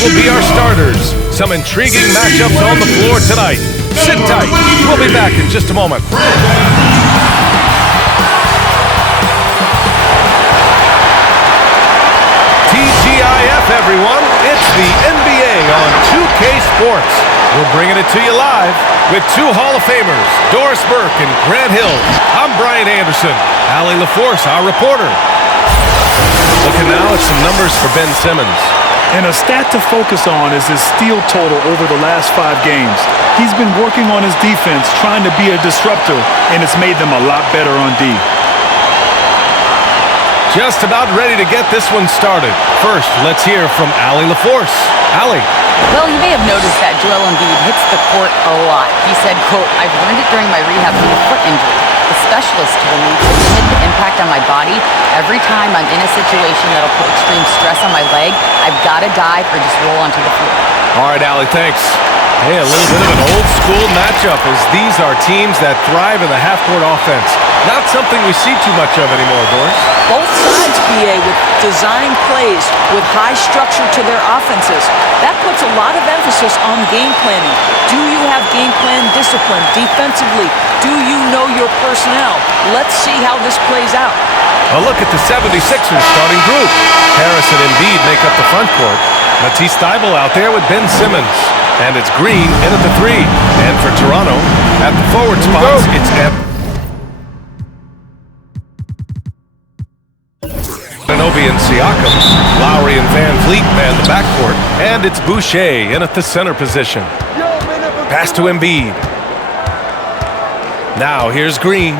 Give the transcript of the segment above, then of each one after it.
will be our starters. Some intriguing matchups on the floor tonight. Sit tight. We'll be back in just a moment. TGIF, everyone. It's the NBA on 2K Sports. We're bringing it to you live with two Hall of Famers, Doris Burke and Grant Hill. I'm Brian Anderson. Allie LaForce, our reporter. Looking now at some numbers for Ben Simmons. And a stat to focus on is his steal total over the last 5 games. He's been working on his defense, trying to be a disruptor, and it's made them a lot better on D. Just about ready to get this one started. First, let's hear from Allie LaForce. Allie. Well, you may have noticed that Joel Embiid hits the court a lot. He said, quote, "I've learned it during my rehab from a foot injury. The specialist told me to limit the impact on my body. Every time I'm in a situation that'll put extreme stress on my leg, I've got to dive or just roll onto the floor." All right, Allie, thanks. Hey, a little bit of an old-school matchup as these are teams that thrive in the half-court offense. Not something we see too much of anymore, Doris. Both sides, BA, with design plays with high structure to their offenses. That puts a lot of emphasis on game planning. Do you have game plan discipline defensively? Do you know your personnel? Let's see how this plays out. A look at the 76ers starting group. Harris and Embiid make up the front court. Matisse Thybulle out there with Ben Simmons. And it's Green in at the 3. And for Toronto, at the forward spots, it's Anunoby and Siakam. Lowry and Van Fleet man the backcourt. And it's Boucher in at the center position. Pass to Embiid. Now here's Green.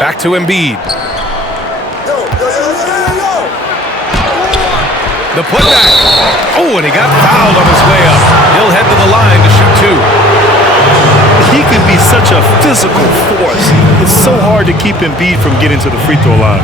Back to Embiid. The putback. Oh, and he got fouled on his way up. He'll head to the line to shoot 2. He can be such a physical force. It's so hard to keep Embiid from getting to the free throw line.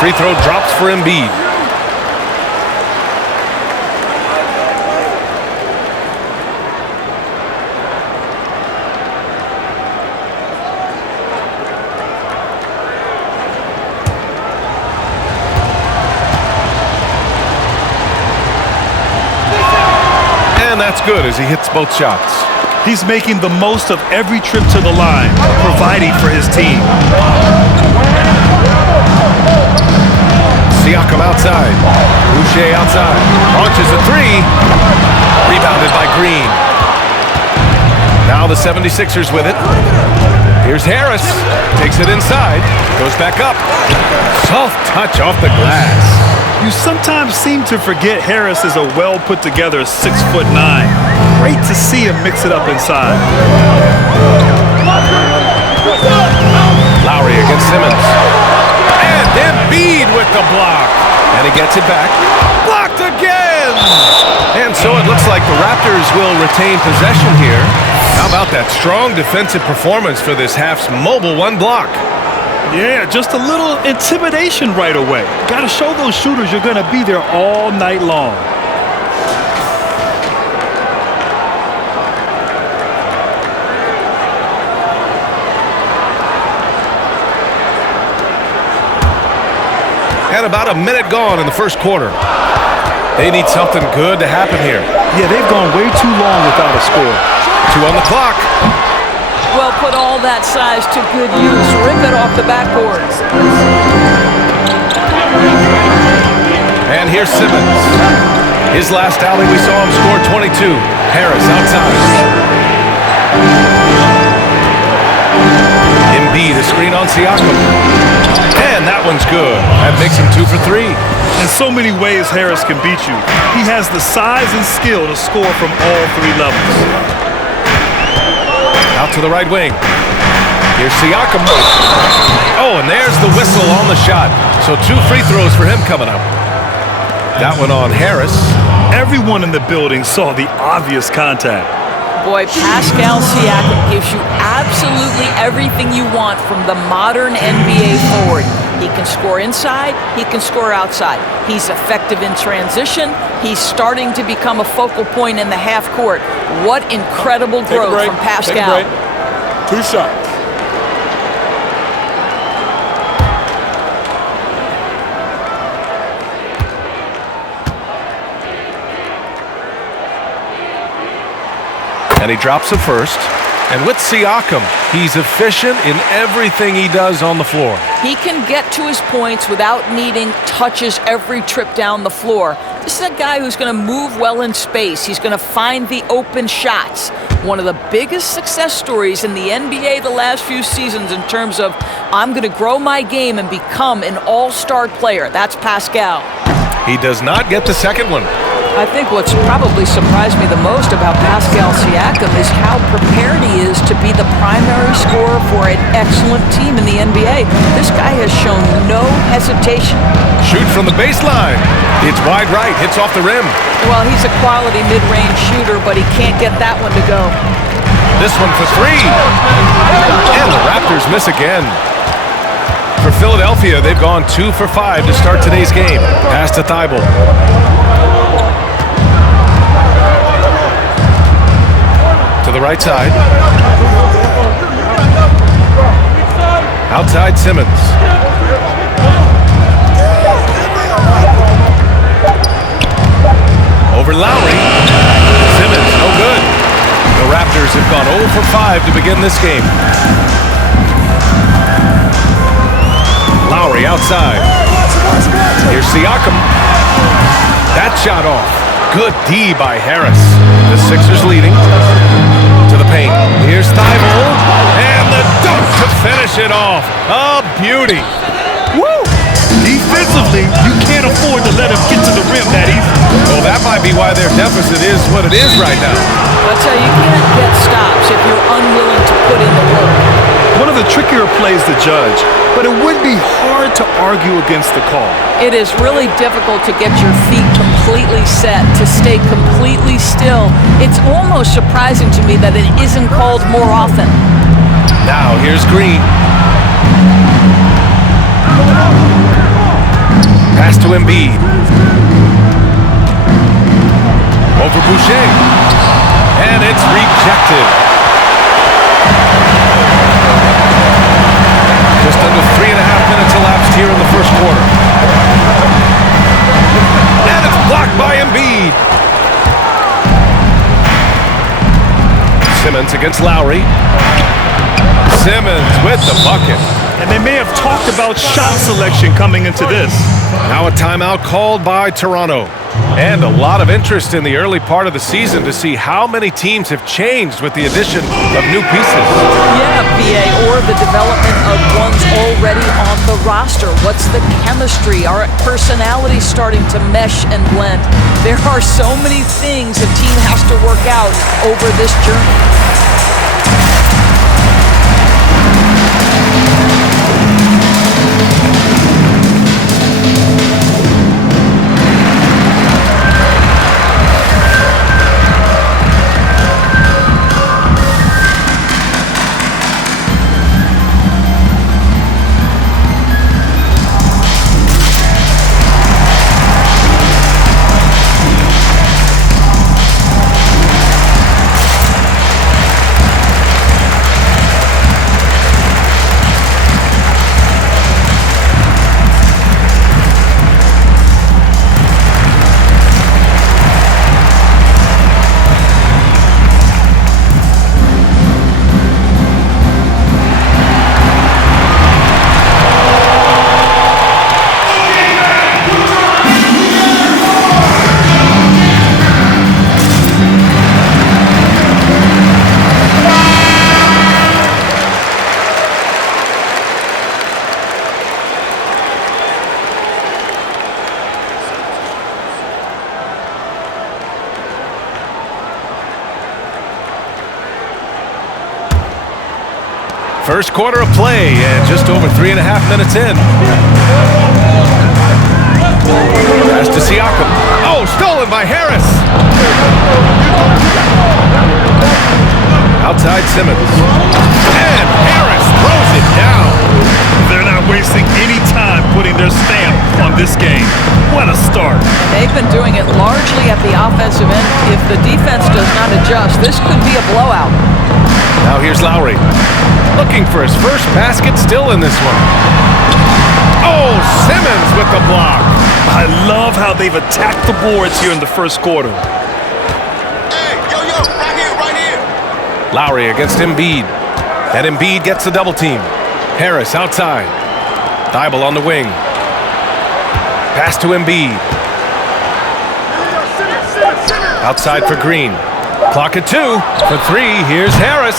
Free throw drops for Embiid. And that's good as he hits both shots. He's making the most of every trip to the line, providing for his team. Siakam outside. Boucher outside. Launches a 3. Rebounded by Green. Now the 76ers with it. Here's Harris. Takes it inside. Goes back up. Soft touch off the glass. You sometimes seem to forget Harris is a well-put-together 6'9". Great to see him mix it up inside. Lowry against Simmons. And Embiid with the block. And he gets it back. Blocked again! And so it looks like the Raptors will retain possession here. How about that strong defensive performance for this half's mobile 1 block? Yeah, just a little intimidation right away. Got to show those shooters you're going to be there all night long. And about a minute gone in the first quarter. They need something good to happen here. Yeah, they've gone way too long without a score. 2 on the clock. Well, put all that size to good use. Rip it off the backboard. And here's Simmons. His last outing, we saw him score 22. Harris outside. Embiid, a screen on Siakam. And that one's good. That makes him 2 for 3. In so many ways, Harris can beat you. He has the size and skill to score from all 3 levels. Out to the right wing. Here's Siakam. Oh, and there's the whistle on the shot. So 2 free throws for him coming up. That one on Harris. Everyone in the building saw the obvious contact. Boy, Pascal Siakam gives you absolutely everything you want from the modern NBA forward. He can score inside. He can score outside. He's effective in transition. He's starting to become a focal point in the half court. What incredible growth from Pascal. 2 shots. And he drops it first. And with Siakam, he's efficient in everything he does on the floor. He can get to his points without needing touches every trip down the floor. This is a guy who's going to move well in space. He's going to find the open shots. One of the biggest success stories in the NBA the last few seasons in terms of I'm going to grow my game and become an all-star player. That's Pascal. He does not get the second one. I think what's probably surprised me the most about Pascal Siakam is how prepared he is to be the primary scorer for an excellent team in the NBA. This guy has shown no hesitation. Shoot from the baseline. It's wide right, hits off the rim. Well, he's a quality mid-range shooter, but he can't get that one to go. This one for 3. And the Raptors miss again. For Philadelphia, they've gone 2 for 5 to start today's game. Pass to Thibault. To the right side. Outside Simmons. Over Lowry. Simmons, no good. The Raptors have gone 0 for 5 to begin this game. Lowry outside. Here's Siakam. That shot off. Good D by Harris. The Sixers leading. To the paint. Here's Thibault. And the dunk to finish it off. A beauty. Woo! Defensively, you can't afford to let him get to the rim that easy. Well, that might be why their deficit is what it is right now. That's how you can't get stops if you're unwilling to put in the work. One of the trickier plays to judge, but it would be hard to argue against the call. It is really difficult to get your feet completely set, to stay completely still. It's almost surprising to me that it isn't called more often. Now, here's Green. Pass to Embiid. Over Boucher. And it's rejected. Just under 3.5 minutes elapsed here in the first quarter. And it's blocked by Embiid. Simmons against Lowry. Simmons with the bucket. And they may have talked about shot selection coming into this. Now a timeout called by Toronto. And a lot of interest in the early part of the season to see how many teams have changed with the addition of new pieces. Yeah, BA, or the development of ones already on the roster. What's the chemistry? Are personalities starting to mesh and blend? There are so many things a team has to work out over this journey. First quarter of play and just over 3.5 minutes in. Pass to Siakam. Oh, stolen by Harris. Outside Simmons. And Harris throws it down. They're not wasting any time their stamp on this game. What a start. They've been doing it largely at the offensive end. If the defense does not adjust, this could be a blowout. Now here's Lowry. Looking for his first basket still in this one. Oh, Simmons with the block. I love how they've attacked the boards here in the first quarter. Hey, yo, right here. Lowry against Embiid. And Embiid gets the double team. Harris outside. Thibault on the wing. Pass to Embiid. Outside for Green. Clock at 2. For 3, here's Harris.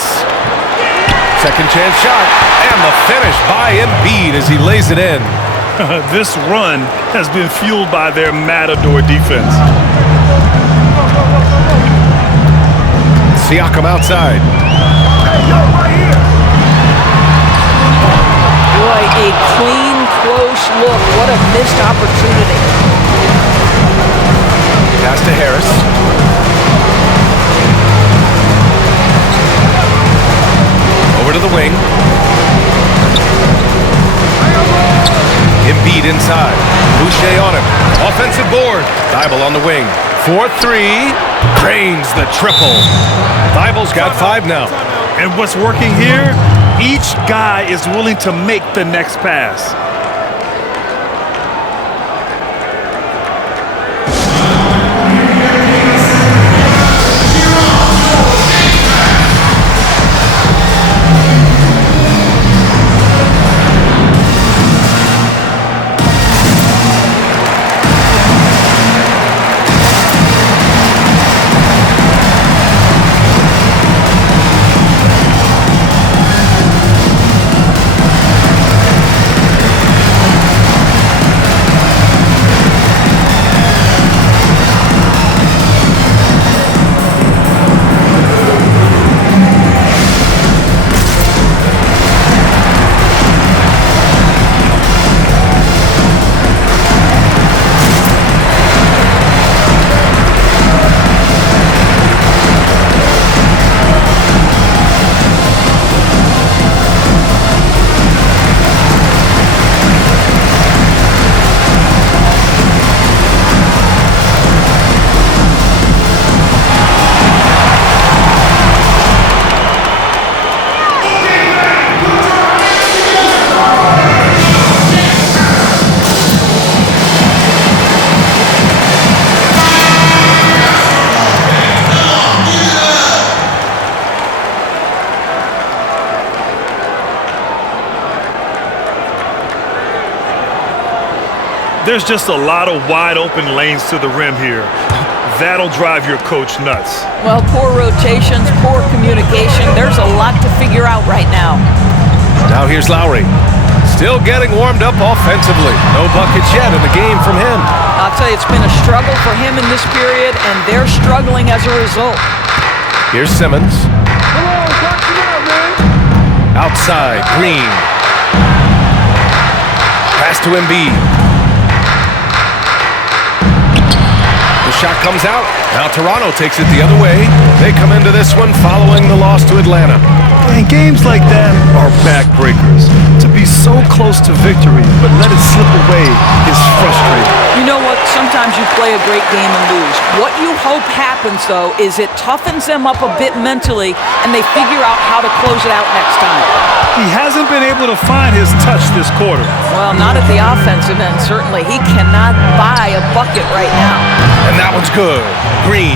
Second chance shot. And the finish by Embiid as he lays it in. This run has been fueled by their Matador defense. Siakam outside. Boy, a clean, close look. What a missed opportunity. Pass to Harris. Over to the wing. Embiid inside. Boucher on him. Offensive board. Thibault on the wing. 4-3. Drains the triple. Thibault's got 5 now. And what's working here? Each guy is willing to make the next pass. There's just a lot of wide open lanes to the rim here. That'll drive your coach nuts. Well, poor rotations, poor communication. There's a lot to figure out right now. Now here's Lowry. Still getting warmed up offensively. No buckets yet in the game from him. I'll tell you, it's been a struggle for him in this period, and they're struggling as a result. Here's Simmons. Outside, Green. Pass to Embiid. The shot comes out. Now Toronto takes it the other way. They come into this one following the loss to Atlanta. And games like that are backbreakers. To be so close to victory, but let it slip away is frustrating. You know what? Sometimes you play a great game and lose. What you hope happens, though, is it toughens them up a bit mentally, and they figure out how to close it out next time. He hasn't been able to find his touch this quarter. Well, not at the offensive end, certainly. He cannot buy a bucket right now. And that one's good. Green.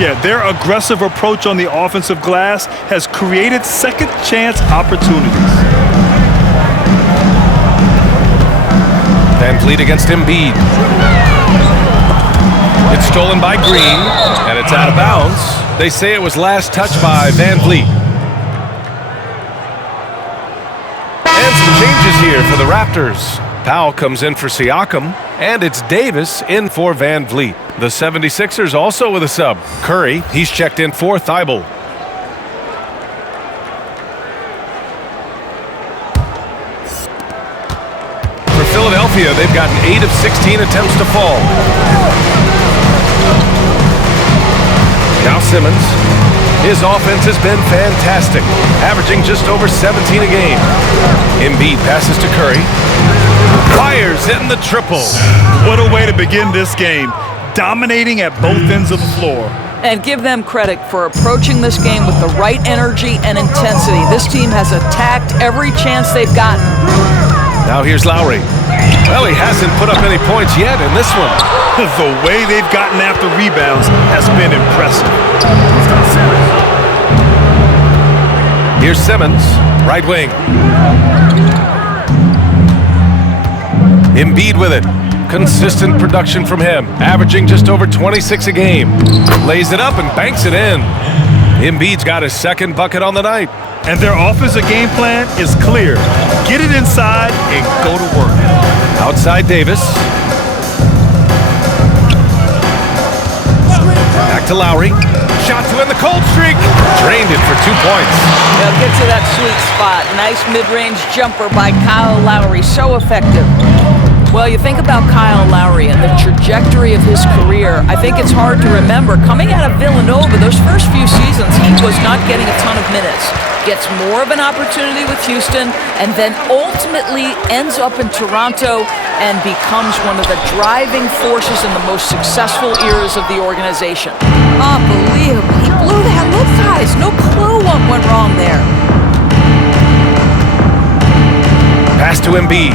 Yeah, their aggressive approach on the offensive glass has created second chance opportunities. Van Vliet against Embiid. It's stolen by Green, and it's out of bounds. They say it was last touched by Van Vliet. And some changes here for the Raptors. Powell comes in for Siakam, and it's Davis in for Van Vliet. The 76ers also with a sub. Curry, he's checked in for Thibault. For Philadelphia, they've gotten 8 of 16 attempts to fall. Now Simmons. His offense has been fantastic, averaging just over 17 a game. Embiid passes to Curry. Fires Myers hitting the triple. What a way to begin this game. Dominating at both ends of the floor. And give them credit for approaching this game with the right energy and intensity. This team has attacked every chance they've gotten. Now here's Lowry. Well, he hasn't put up any points yet in this one. The way they've gotten after rebounds has been impressive. Here's Simmons, right wing. Embiid with it. Consistent production from him, averaging just over 26 a game. Lays it up and banks it in. Embiid's got his second bucket on the night. And their offensive game plan is clear. Get it inside and go to work. Outside Davis. Back to Lowry. Shot to end the cold streak. Drained it for 2 points. They'll get to that sweet spot. Nice mid-range jumper by Kyle Lowry. So effective. Well, you think about Kyle Lowry and the trajectory of his career, I think it's hard to remember. Coming out of Villanova, those first few seasons, he was not getting a ton of minutes. Gets more of an opportunity with Houston, and then ultimately ends up in Toronto and becomes one of the driving forces in the most successful eras of the organization. Unbelievable. He blew that. Look, guys, no clue what went wrong there. Pass to Embiid.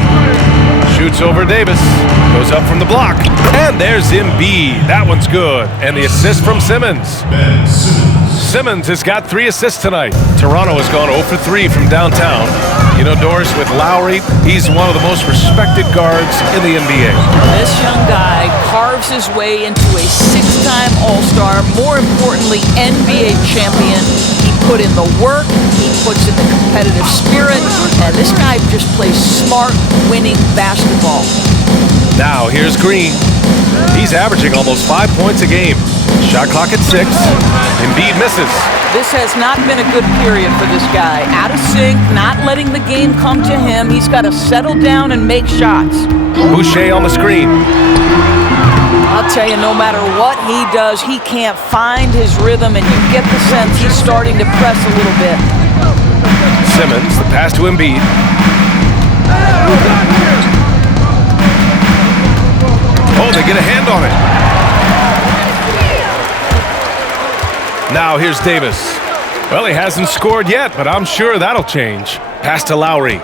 Shoots over Davis. Goes up from the block. And there's Embiid. That one's good. And the assist from Simmons. Simmons has got 3 assists tonight. Toronto has gone 0 for 3 from downtown. You know, Doris, with Lowry, he's one of the most respected guards in the NBA. This young guy carves his way into a 6-time All-Star, more importantly, NBA champion. He put in the work, he puts in the competitive spirit, and this guy just plays smart, winning basketball. Now, here's Green. He's averaging almost 5 points a game. Shot clock at 6. Embiid misses. This has not been a good period for this guy. Out of sync, not letting the game come to him. He's got to settle down and make shots. Boucher on the screen. I'll tell you, no matter what he does, he can't find his rhythm, and you get the sense he's starting to press a little bit. Simmons, the pass to Embiid. Oh, they get a hand on it. Now here's Davis. Well, he hasn't scored yet, but I'm sure that'll change. Pass to Lowry.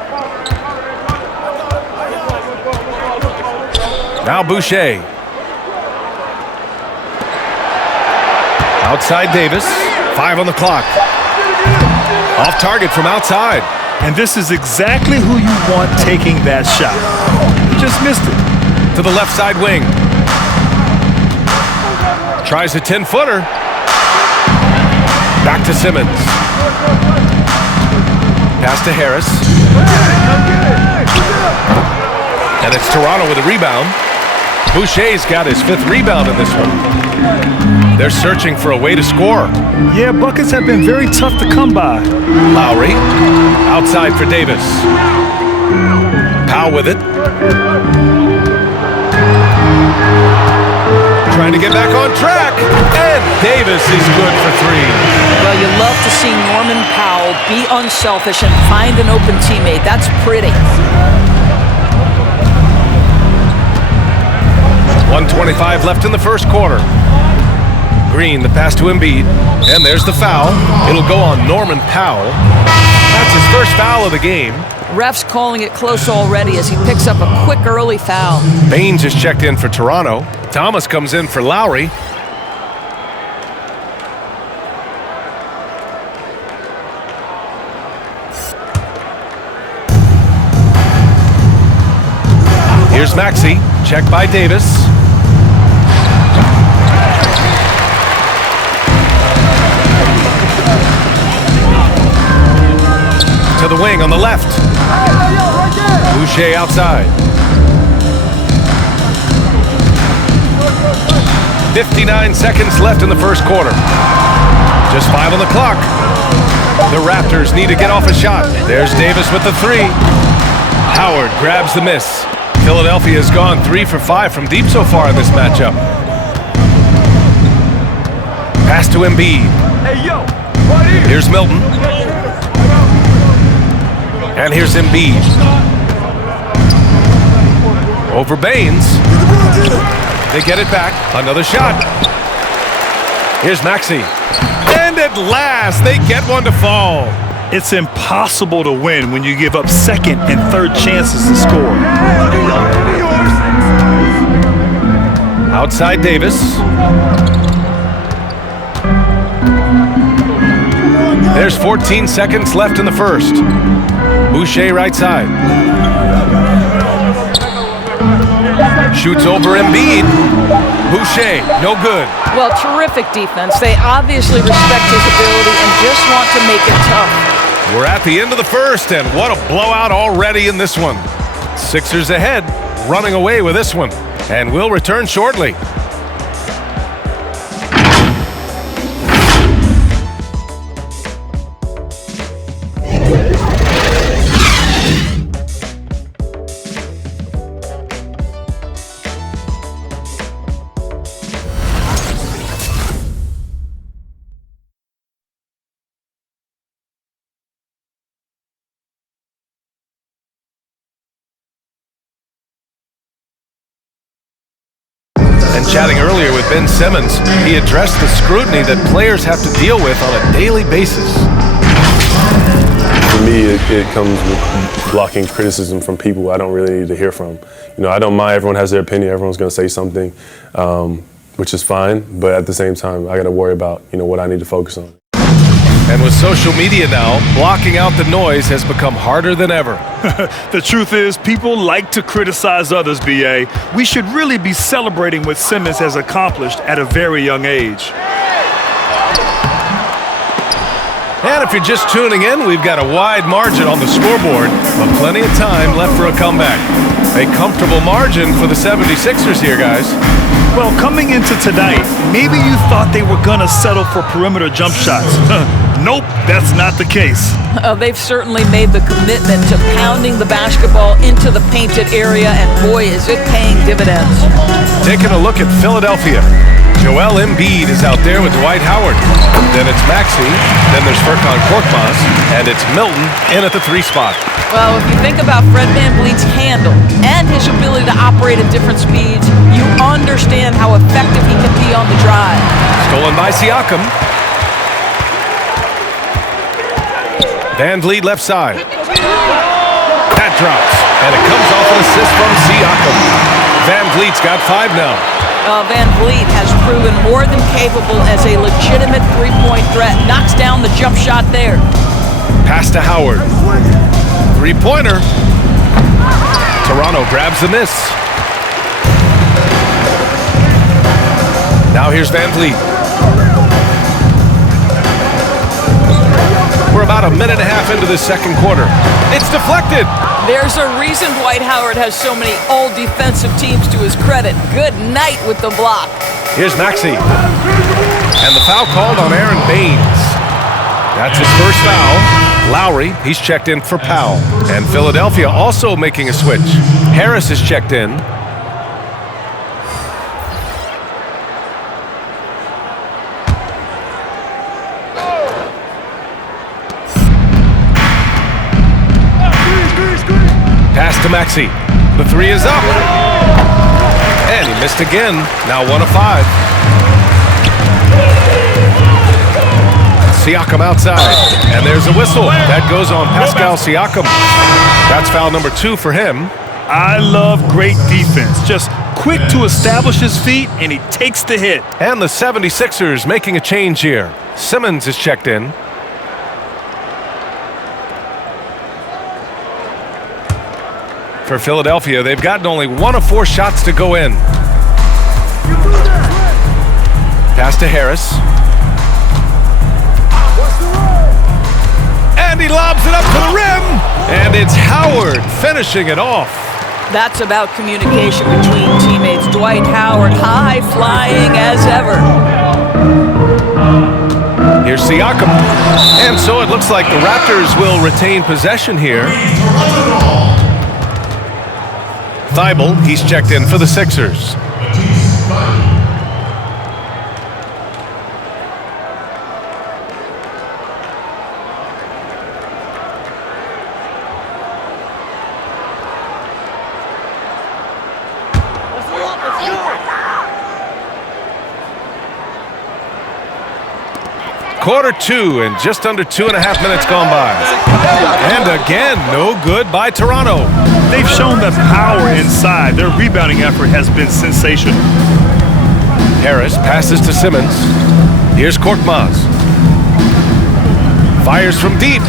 Now Boucher. Outside Davis. 5 on the clock. Off target from outside. And this is exactly who you want taking that shot. Just missed it. To the left side wing. Tries a 10-footer. Back to Simmons. Pass to Harris. And it's Toronto with a rebound. Boucher's got his 5th rebound in this one. They're searching for a way to score. Yeah, buckets have been very tough to come by. Lowry. Outside for Davis. Powell with it. Trying to get back on track. And Davis is good for 3. Well, you love to see Norman Powell be unselfish and find an open teammate. That's pretty. 1:25 left in the first quarter. Green, the pass to Embiid. And there's the foul. It'll go on Norman Powell. That's his first foul of the game. Ref's calling it close already as he picks up a quick early foul. Baines is checked in for Toronto. Thomas comes in for Lowry. Here's Maxey, checked by Davis. To the wing on the left. Boucher outside. 59 seconds left in the first quarter. Just 5 on the clock. The Raptors need to get off a shot. There's Davis with the 3. Howard grabs the miss. Philadelphia has gone 3 for 5 from deep so far in this matchup. Pass to Embiid. Here's Milton. And here's Embiid. Over Baines. They get it back. Another shot. Here's Maxey. And at last, they get one to fall. It's impossible to win when you give up second and third chances to score. Outside Davis. There's 14 seconds left in the first. Boucher right side. Shoots over Embiid. Boucher, no good. Well, terrific defense. They obviously respect his ability and just want to make it tough. We're at the end of the first, and what a blowout already in this one. Sixers ahead, running away with this one. And we'll return shortly. And chatting earlier with Ben Simmons, he addressed the scrutiny that players have to deal with on a daily basis. For me, it comes with blocking criticism from people I don't really need to hear from. You know, I don't mind. Everyone has their opinion. Everyone's going to say something, which is fine. But at the same time, I got to worry about, what I need to focus on. And with social media now, blocking out the noise has become harder than ever. The truth is, people like to criticize others, B.A. We should really be celebrating what Simmons has accomplished at a very young age. And if you're just tuning in, we've got a wide margin on the scoreboard, but plenty of time left for a comeback. A comfortable margin for the 76ers here, guys. Well, coming into tonight, maybe you thought they were going to settle for perimeter jump shots. Nope, that's not the case. They've certainly made the commitment to pounding the basketball into the painted area, and boy, is it paying dividends. Taking a look at Philadelphia. Joel Embiid is out there with Dwight Howard. Then it's Maxey, then there's Furkan Korkmaz, and it's Milton in at the 3 spot. Well, if you think about Fred VanVleet's handle and his ability to operate at different speeds, you understand how effective he can be on the drive. Stolen by Siakam. VanVleet left side. That drops, and it comes off an assist from Siakam. VanVleet's got 5 now. VanVleet has proven more than capable as a legitimate three-point threat. Knocks down the jump shot there. Pass to Howard. Three-pointer. Toronto grabs the miss. Now here's VanVleet. We're about a minute and a half into the second quarter. It's deflected. There's a reason Dwight Howard has so many all-defensive teams to his credit. Good night with the block. Here's Maxey. And the foul called on Aaron Baines. That's his first foul. Lowry, he's checked in for Powell. And Philadelphia also making a switch. Harris is checked in. Pass to Maxey. The 3 is up. And he missed again. Now 1 of 5. Siakam outside. And there's a whistle. That goes on Pascal Siakam. That's foul number 2 for him. I love great defense. Just quick to establish his feet, and he takes the hit. And the 76ers making a change here. Simmons is checked in. For Philadelphia, they've gotten only 1 of 4 shots to go in. Pass to Harris. And he lobs it up to the rim. And it's Howard finishing it off. That's about communication between teammates. Dwight Howard, high flying as ever. Here's Siakam. And so it looks like the Raptors will retain possession here. Thibault, he's checked in for the Sixers. Quarter two and just under 2.5 minutes gone by. And again, no good by Toronto. They've shown that power inside. Their rebounding effort has been sensational. Harris passes to Simmons. Here's Korkmaz. Fires from deep.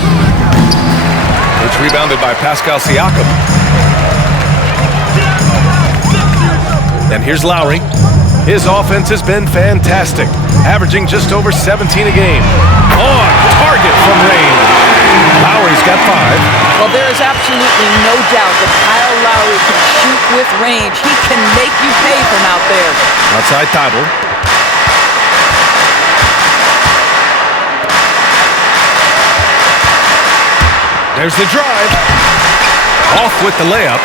It's rebounded by Pascal Siakam. And here's Lowry. His offense has been fantastic, averaging just over 17 a game. On target from range. Lowry's got 5. Well, there is absolutely no doubt that Kyle Lowry can shoot with range. He can make you pay from out there. Outside Tybal. There's the drive. Off with the layup.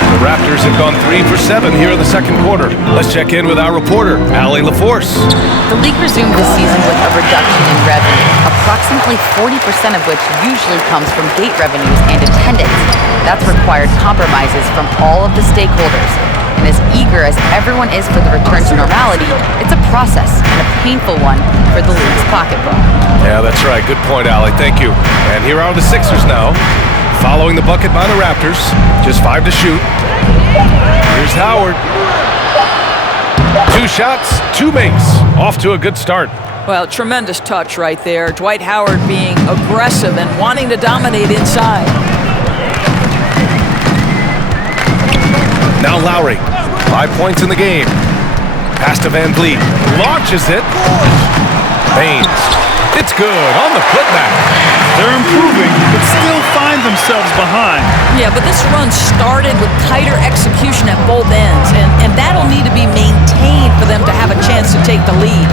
The Raptors have gone 3 for 7 here in the second quarter. Let's check in with our reporter, Allie LaForce. The league resumed this season with a reduction in revenue, approximately 40% of which usually comes from gate revenues and attendance. That's required compromises from all of the stakeholders. And as eager as everyone is for the return to normality, it's a process and a painful one for the league's pocketbook. Yeah, that's right. Good point, Allie. Thank you. And here are the Sixers now, following the bucket by the Raptors. Just 5 to shoot. Here's Howard. 2 shots, 2 makes. Off to a good start. Well, tremendous touch right there. Dwight Howard being aggressive and wanting to dominate inside. Now Lowry, 5 points in the game. Pass to Van Vliet, launches it. Baines, it's good on the putback. They're improving, but still find themselves behind. Yeah, but this run started with tighter execution at both ends, and that'll need to be maintained for them to have a chance to take the lead.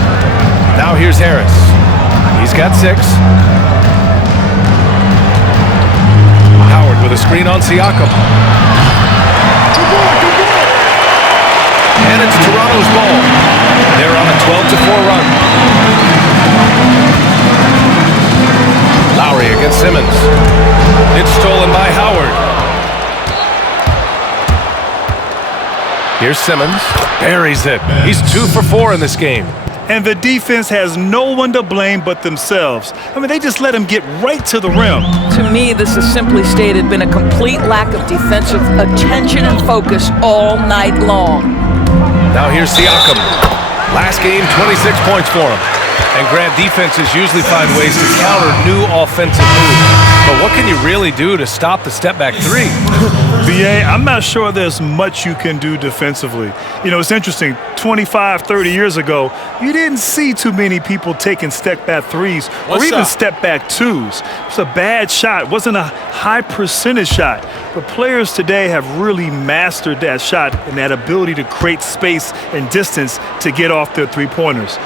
Now here's Harris. He's got 6. Howard with a screen on Siakam. And it's Toronto's ball. They're on a 12-4 run. Lowry against Simmons. It's stolen by Howard. Here's Simmons. Buries it. He's 2 for 4 in this game. And the defense has no one to blame but themselves. I mean, they just let him get right to the rim. To me, this has simply stated been a complete lack of defensive attention and focus all night long. Now here's Siakam. Last game, 26 points for him. And Grant, defenses usually find ways to counter new offensive moves. But what can you really do to stop the step-back 3? BA, I'm not sure there's much you can do defensively. You know, it's interesting. 25, 30 years ago, you didn't see too many people taking step-back 3s or even step-back 2s. It's a bad shot. It wasn't a high percentage shot. But players today have really mastered that shot and that ability to create space and distance to get off their three-pointers.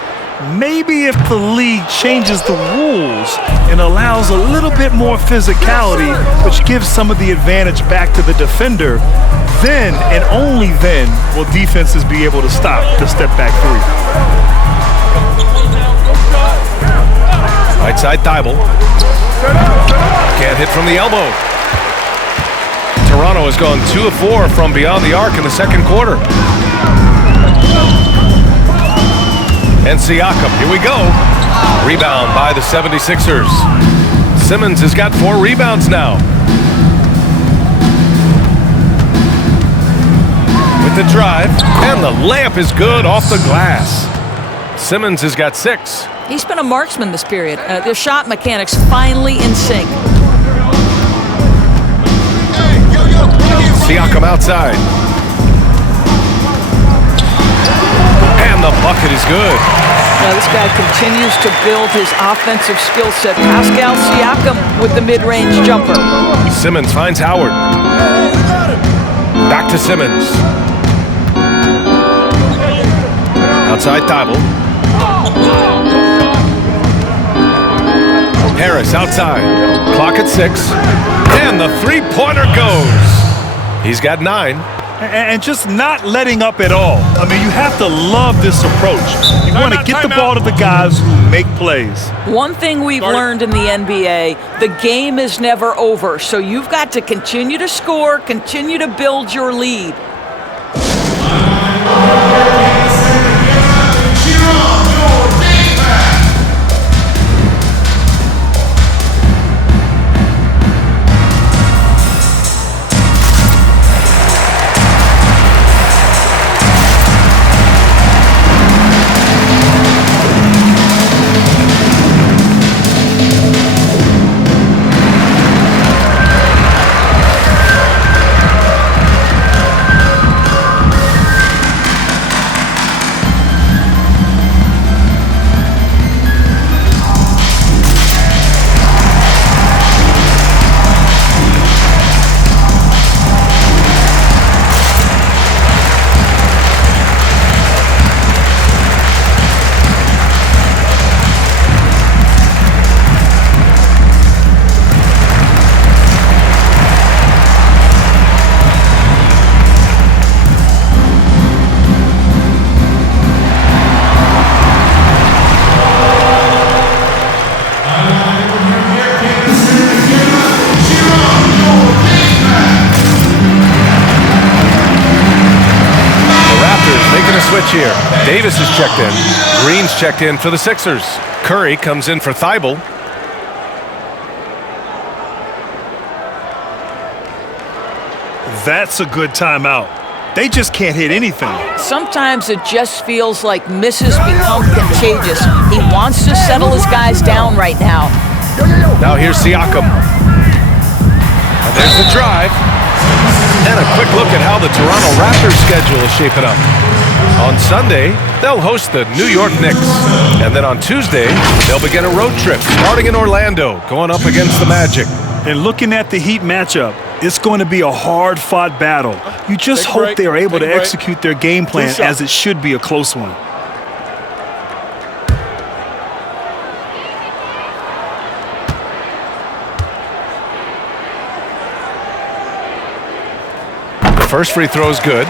Maybe if the league changes the rules and allows a little bit more physicality, which gives some of the advantage back to the defender, then and only then will defenses be able to stop the step-back 3. Right side Tybal. Can't hit from the elbow. Toronto has gone 2 of 4 from beyond the arc in the second quarter. And Siakam, here we go. Rebound by the 76ers. Simmons has got 4 rebounds now. With the drive, and the layup is good off the glass. Simmons has got 6. He's been a marksman this period. Their shot mechanics finally in sync. Siakam outside. And the bucket is good. Now this guy continues to build his offensive skill set. Pascal Siakam with the mid-range jumper. Simmons finds Howard. Back to Simmons. Outside Tybal. Harris outside. Clock at 6. And the three-pointer goes. He's got 9. And just not letting up at all. I mean, you have to love this approach. You want to get the ball to the guys who make plays. One thing we've learned in the NBA, the game is never over. So you've got to continue to score, continue to build your lead. Switch here. Davis is checked in. Green's checked in for the Sixers. Curry comes in for Thibault. That's a good timeout. They just can't hit anything. Sometimes it just feels like misses become contagious. He wants to settle his guys down right now. Now here's Siakam. And there's the drive. And a quick look at how the Toronto Raptors schedule is shaping up. On Sunday, they'll host the New York Knicks. And then on Tuesday, they'll begin a road trip starting in Orlando, going up against the Magic. And looking at the Heat matchup, it's going to be a hard-fought battle. You just hope they're able to execute their game plan as it should be a close one. The first free throw is good.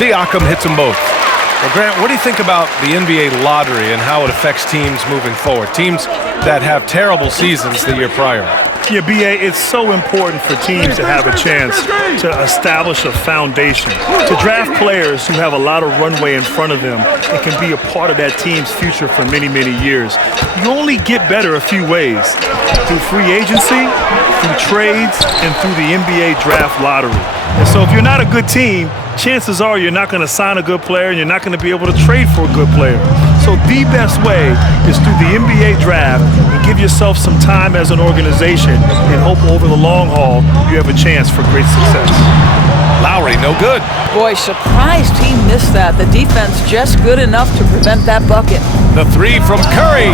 Siakam hits them both. Well, Grant, what do you think about the NBA lottery and how it affects teams moving forward? Teams that have terrible seasons the year prior. Yeah, B.A., it's so important for teams to have a chance to establish a foundation, to draft players who have a lot of runway in front of them and can be a part of that team's future for many, many years. You only get better a few ways: through free agency, through trades, and through the NBA draft lottery. And so if you're not a good team, chances are you're not going to sign a good player and you're not going to be able to trade for a good player. So the best way is through the NBA draft and give yourself some time as an organization and hope over the long haul you have a chance for great success. Lowry, no good. Boy, surprised he missed that. The defense just good enough to prevent that bucket. The three from Curry.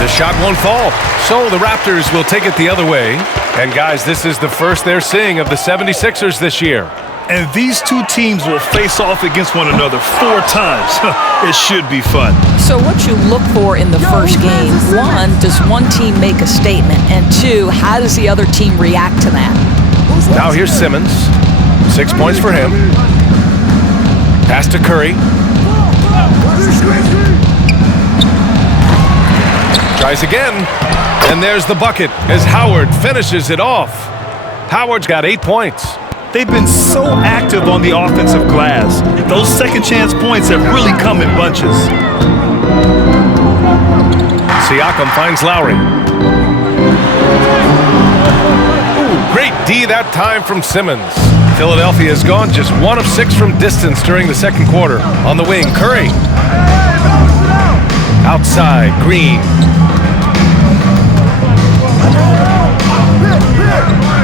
The shot won't fall. So the Raptors will take it the other way. And guys, this is the first they're seeing of the 76ers this year. And these two teams will face off against one another 4 times. It should be fun. So what you look for in the first game, 1, does one team make a statement? And 2, how does the other team react to that? Now here's Simmons. 6 points for him. Pass to Curry. Tries again. And there's the bucket as Howard finishes it off. Howard's got 8 points. They've been so active on the offensive glass. Those second chance points have really come in bunches. Siakam finds Lowry. Ooh, great D that time from Simmons. Philadelphia has gone just 1 of 6 from distance during the second quarter. On the wing, Curry. Outside, Green.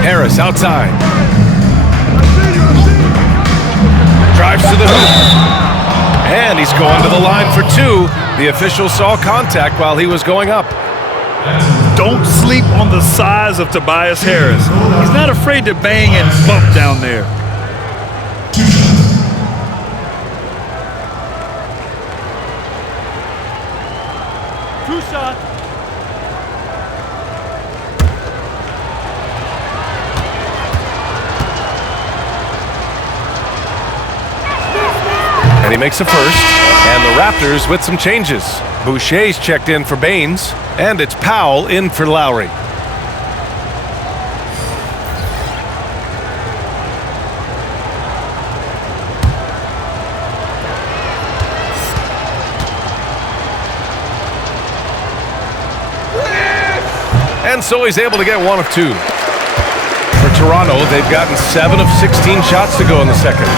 Harris outside. Drives to the hoop. And he's going to the line for 2. The official saw contact while he was going up. Don't sleep on the size of Tobias Harris. He's not afraid to bang and bump down there. Two shots. And And he makes a first. And the Raptors with some changes. Boucher's checked in for Baines. And it's Powell in for Lowry. And so he's able to get 1 of 2. For Toronto, they've gotten 7 of 16 shots to go in the second.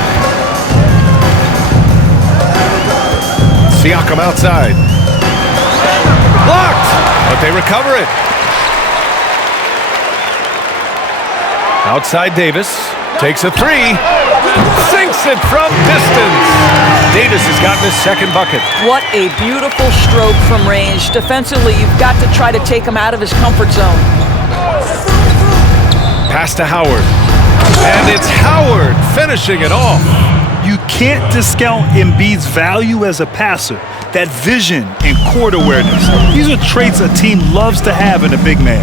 Siakam outside. Blocked, but they recover it. Outside Davis. Takes a 3. Sinks it from distance. Davis has gotten his second bucket. What a beautiful stroke from range. Defensively, you've got to try to take him out of his comfort zone. Pass to Howard. And it's Howard finishing it off. You can't discount Embiid's value as a passer. That vision and court awareness. These are traits a team loves to have in a big man.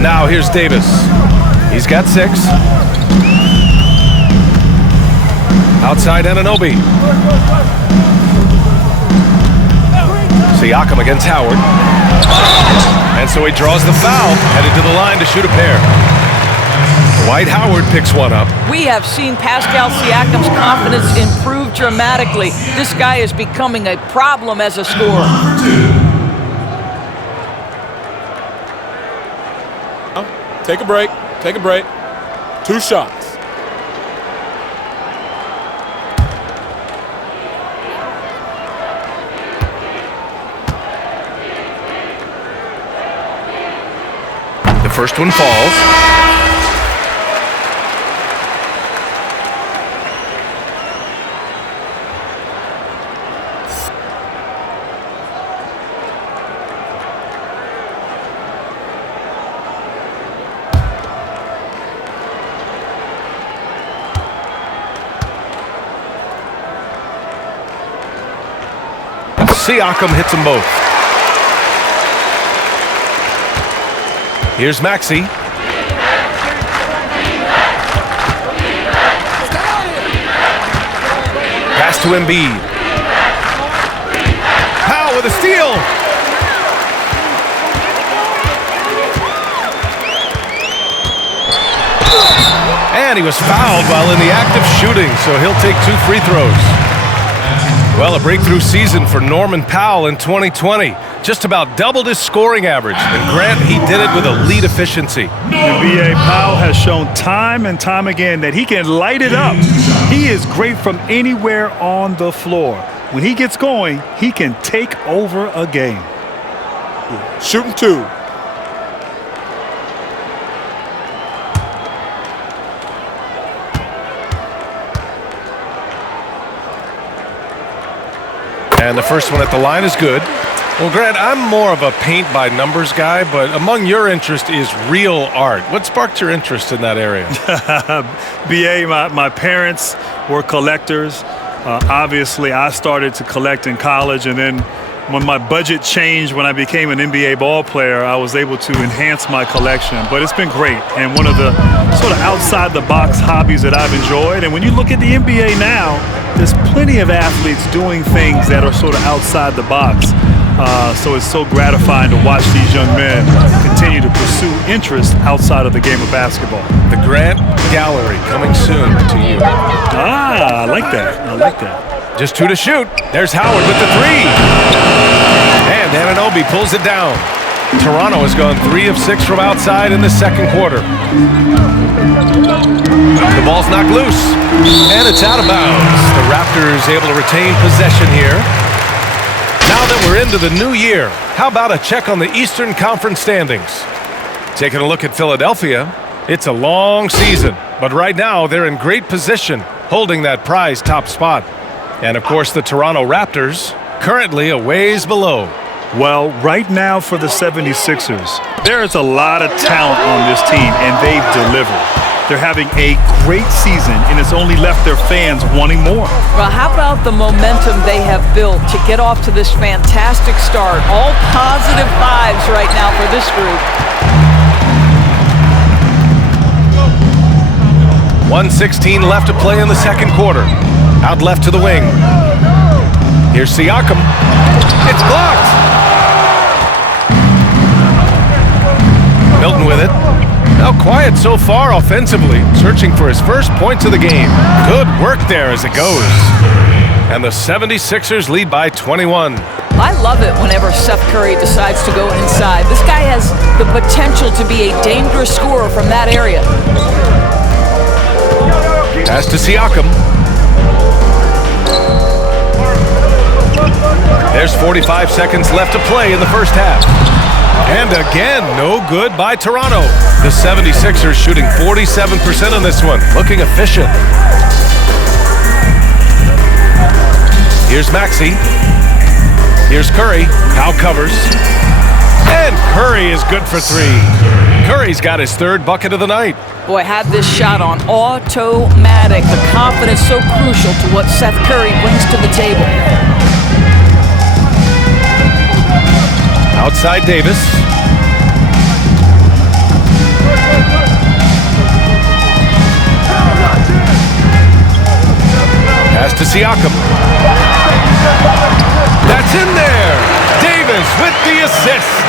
Now here's Davis. He's got 6. Outside Anunoby. Siakam against Howard. And so he draws the foul, headed to the line to shoot a pair. Dwight Howard picks one up. We have seen Pascal Siakam's confidence improve dramatically. This guy is becoming a problem as a scorer. Take a break. Take a break. 2 shots. The first one falls. Siakam hits them both. Here's Maxey. Pass to Embiid. Powell with a steal. And he was fouled while in the act of shooting, so he'll take 2 free throws. Well, a breakthrough season for Norman Powell in 2020. Just about doubled his scoring average. And Grant, he did it with elite efficiency. NBA Powell has shown time and time again that he can light it up. He is great from anywhere on the floor. When he gets going, he can take over a game. Shooting 2. And the first one at the line is good. Well, Grant, I'm more of a paint-by-numbers guy, but among your interest is real art. What sparked your interest in that area? BA, my parents were collectors. Obviously, I started to collect in college, and then when my budget changed when I became an NBA ball player, I was able to enhance my collection. But it's been great, and one of the sort of outside-the-box hobbies that I've enjoyed. And when you look at the NBA now, there's plenty of athletes doing things that are sort of outside the box. So it's so gratifying to watch these young men continue to pursue interest outside of the game of basketball. The Grant Gallery coming soon to you. I like that. I like that. Just 2 to shoot. There's Howard with the 3. And Anunoby pulls it down. Toronto has gone 3 of 6 from outside in the second quarter. The ball's knocked loose, and it's out of bounds. The Raptors able to retain possession here. Now that we're into the new year, how about a check on the Eastern Conference standings? Taking a look at Philadelphia, it's a long season, but right now they're in great position, holding that prized top spot. And of course, the Toronto Raptors, currently a ways below. Well, right now for the 76ers, there is a lot of talent on this team, and they've delivered. They're having a great season, and it's only left their fans wanting more. Well, how about the momentum they have built to get off to this fantastic start? All positive vibes right now for this group. 1:16 left to play in the second quarter. Out left to the wing. Here's Siakam. It's blocked. Milton with it. Now quiet so far offensively, searching for his first points of the game. Good work there as it goes. And the 76ers lead by 21. I love it whenever Seth Curry decides to go inside. This guy has the potential to be a dangerous scorer from that area. Pass to Siakam. There's 45 seconds left to play in the first half. And again, no good by Toronto. The 76ers shooting 47% on this one, looking efficient. Here's Maxey. Here's Curry. Howe covers. And Curry is good for three. Curry's got his third bucket of the night. Boy, had this shot on automatic. The confidence so crucial to what Seth Curry brings to the table. Outside Davis. Pass to Siakam. That's in there. Davis with the assist.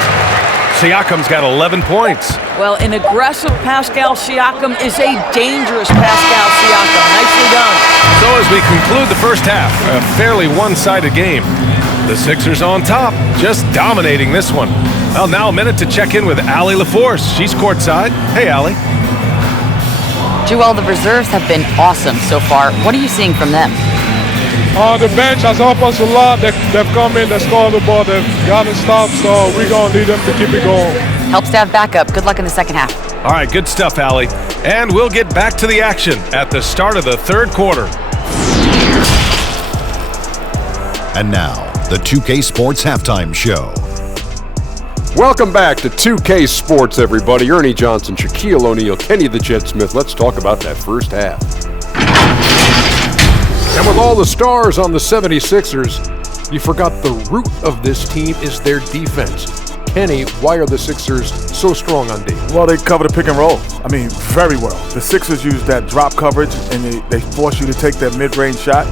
Siakam's got 11 points. Well, an aggressive Pascal Siakam is a dangerous Pascal Siakam. Nicely done. So as we conclude the first half, a fairly one-sided game. The Sixers on top, just dominating this one. Well, now a minute to check in with Allie LaForce. She's courtside. Hey, Allie. Joel, the reserves have been awesome so far. What are you seeing from them? The bench has helped us a lot. They've come in, they scored the ball, they've gotten stopped, so we're going to need them to keep it going. Helps to have backup. Good luck in the second half. All right, good stuff, Allie. And we'll get back to the action at the start of the third quarter. And now, the 2K Sports Halftime Show. Welcome back to 2K Sports, everybody. Ernie Johnson, Shaquille O'Neal, Kenny the Jet Smith. Let's talk about that first half. And with all the stars on the 76ers, you forgot the root of this team is their defense. Kenny, why are the Sixers so strong on D? Well, they cover the pick and roll. I mean, very well. The Sixers use that drop coverage, and they force you to take that mid-range shot.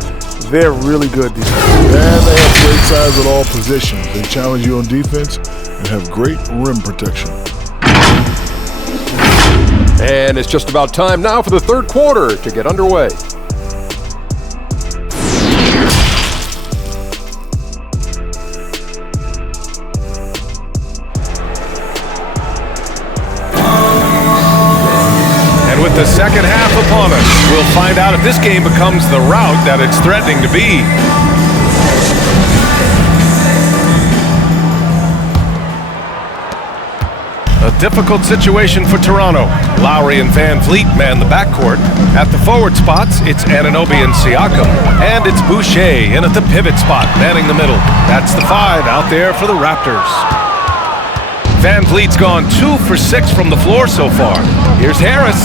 They're really good defense. And they have great size at all positions. They challenge you on defense and have great rim protection. And it's just about time now for the third quarter to get underway. With the second half upon us, we'll find out if this game becomes the rout that it's threatening to be. A difficult situation for Toronto. Lowry and Van Vliet man the backcourt. At the forward spots, it's Anunoby and Siakam. And it's Boucher in at the pivot spot, manning the middle. That's the five out there for the Raptors. Van Vliet's gone 2 for 6 from the floor so far. Here's Harris.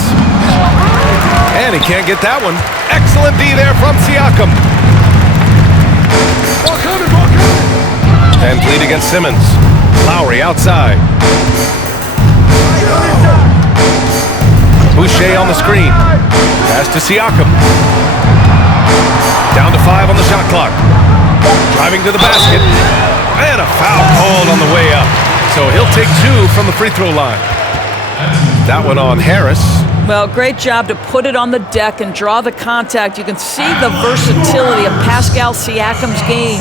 And he can't get that one. Excellent D there from Siakam. Van Vliet against Simmons. Lowry outside. Boucher on the screen. Pass to Siakam. Down to 5 on the shot clock. Driving to the basket. And a foul called on the way up. So he'll take 2 from the free throw line. That one on Harris. Well, great job to put it on the deck and draw the contact. You can see the versatility of Pascal Siakam's game.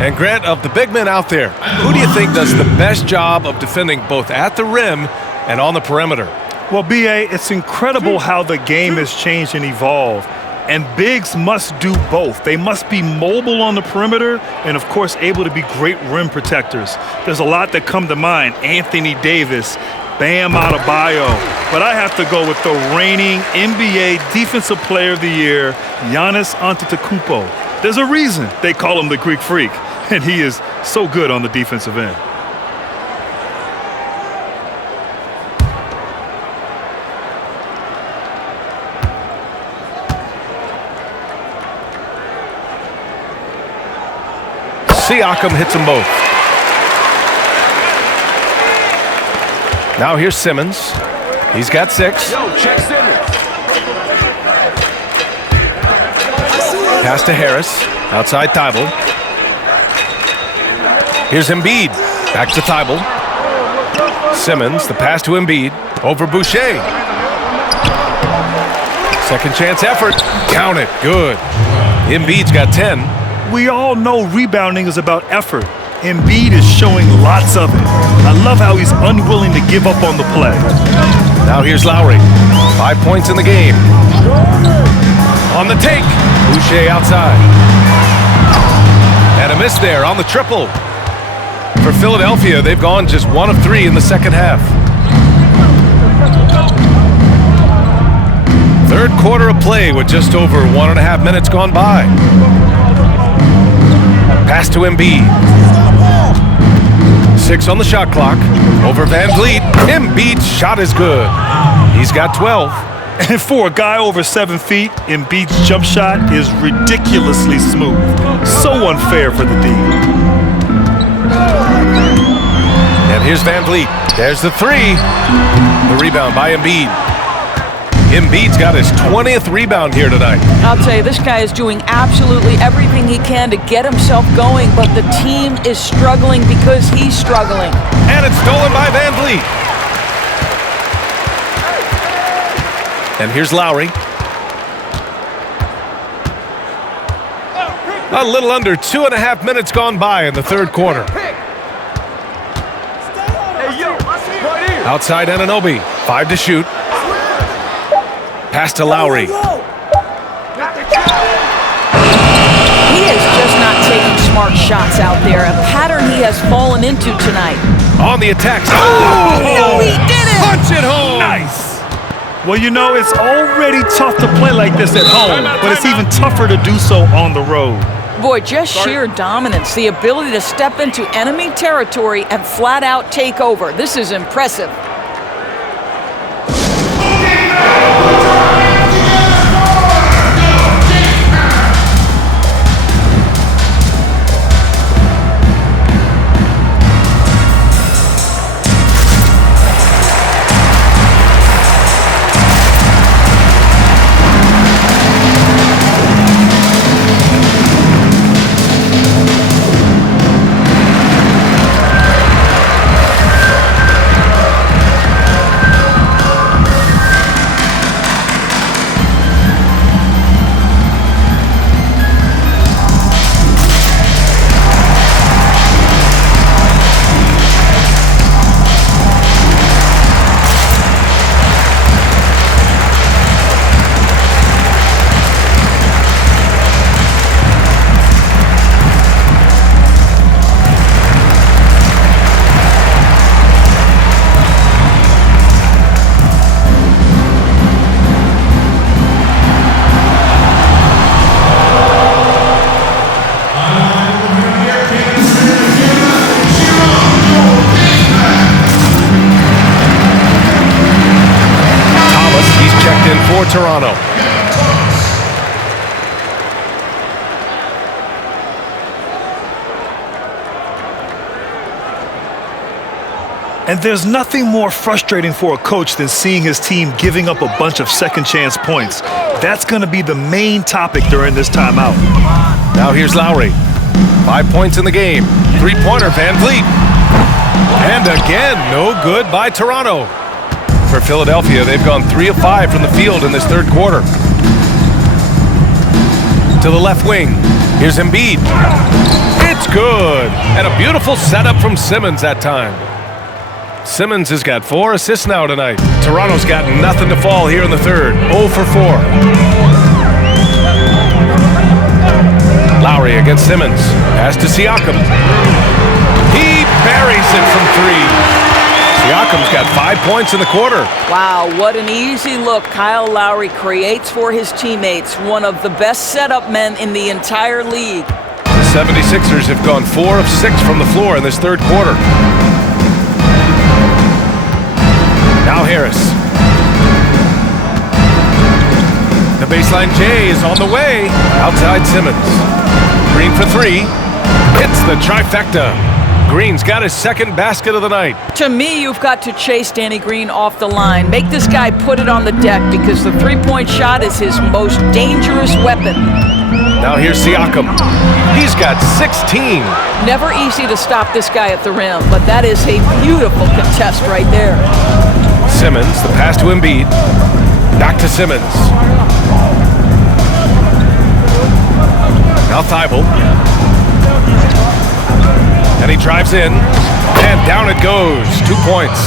And Grant, of the big men out there, who do you think does the best job of defending both at the rim and on the perimeter? Well, B.A., it's incredible how the game has changed and evolved. And bigs must do both. They must be mobile on the perimeter and, of course, able to be great rim protectors. There's a lot that come to mind. Anthony Davis, Bam Adebayo. But I have to go with the reigning NBA Defensive Player of the Year, Giannis Antetokounmpo. There's a reason they call him the Greek Freak, and he is so good on the defensive end. Siakam hits them both. Now here's Simmons. He's got 6. Yo, check Simmons. Pass to Harris. Outside Thibault. Here's Embiid. Back to Thibault. Simmons, the pass to Embiid. Over Boucher. Second chance effort. Count it. Good. Embiid's got 10. We all know rebounding is about effort. Embiid is showing lots of it. I love how he's unwilling to give up on the play. Now here's Lowry. 5 points in the game. On the take. Boucher outside. And a miss there on the triple. For Philadelphia, they've gone just 1 of 3 in the second half. Third quarter of play with just over 1.5 minutes gone by. Pass to Embiid. 6 on the shot clock. Over Van Vliet. Embiid's shot is good. He's got 12. And for a guy over 7 feet, Embiid's jump shot is ridiculously smooth. So unfair for the D. And here's Van Vliet. There's the 3. The rebound by Embiid. Embiid's got his 20th rebound here tonight. I'll tell you, this guy is doing absolutely everything he can to get himself going, but the team is struggling because he's struggling. And it's stolen by Van Vliet. And here's Lowry. A little under 2.5 minutes gone by in the third quarter. Outside Anunoby. 5 to shoot. Pass to Lowry. He is just not taking smart shots out there, a pattern he has fallen into tonight. On the attack. Oh, no, he didn't! Punch it home! Nice! Well, you know, it's already tough to play like this at home, but it's even tougher to do so on the road. Boy, just sheer dominance, the ability to step into enemy territory and flat out take over. This is impressive. Toronto. And there's nothing more frustrating for a coach than seeing his team giving up a bunch of second chance points. That's going to be the main topic during this timeout. Now here's Lowry. 5 points in the game. 3-pointer, Van Vliet. And again, no good by Toronto. For Philadelphia, they've gone 3 of 5 from the field in this third quarter. To the left wing. Here's Embiid. It's good. And a beautiful setup from Simmons that time. Simmons has got 4 assists now tonight. Toronto's got nothing to fall here in the third. 0 for 4. Lowry against Simmons. Pass to Siakam. He buries it from 3. Siakam's got 5 points in the quarter. Wow, what an easy look Kyle Lowry creates for his teammates. One of the best setup men in the entire league. The 76ers have gone 4 of 6 from the floor in this third quarter. Now Harris. The baseline J is on the way. Outside Simmons. Green for 3. Hits the trifecta. Green's got his second basket of the night. To me, you've got to chase Danny Green off the line. Make this guy put it on the deck because the three-point shot is his most dangerous weapon. Now here's Siakam. He's got 16. Never easy to stop this guy at the rim, but that is a beautiful contest right there. Simmons, the pass to Embiid. Back to Simmons. Now Thibault. And he drives in. And down it goes. 2 points.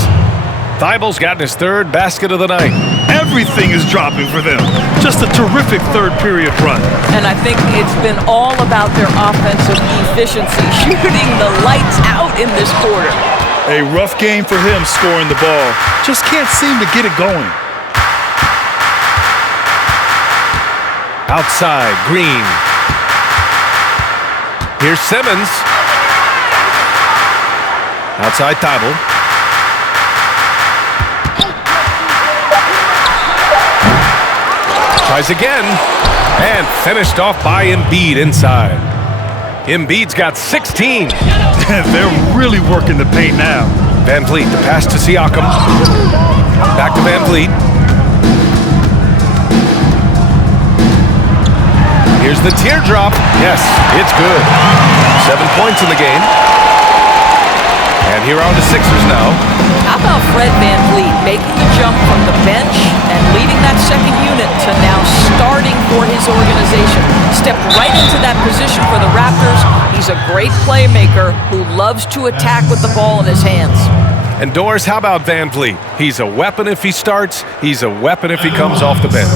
Thibault's gotten his third basket of the night. Everything is dropping for them. Just a terrific third period run. And I think it's been all about their offensive efficiency, shooting the lights out in this quarter. A rough game for him scoring the ball. Just can't seem to get it going. Outside, Green. Here's Simmons. Outside Thibault. Tries again, and finished off by Embiid inside. Embiid's got 16. They're really working the paint now. Van Vliet, the pass to Siakam. Back to Van Vliet. Here's the teardrop. Yes, it's good. 7 points in the game. And here are the Sixers now. How about Fred Van Vliet making the jump from the bench and leading that second unit to now starting for his organization? Stepped right into that position for the Raptors. He's a great playmaker who loves to attack with the ball in his hands. And Doris, how about Van Vliet? He's a weapon if he starts. He's a weapon if he comes off the bench.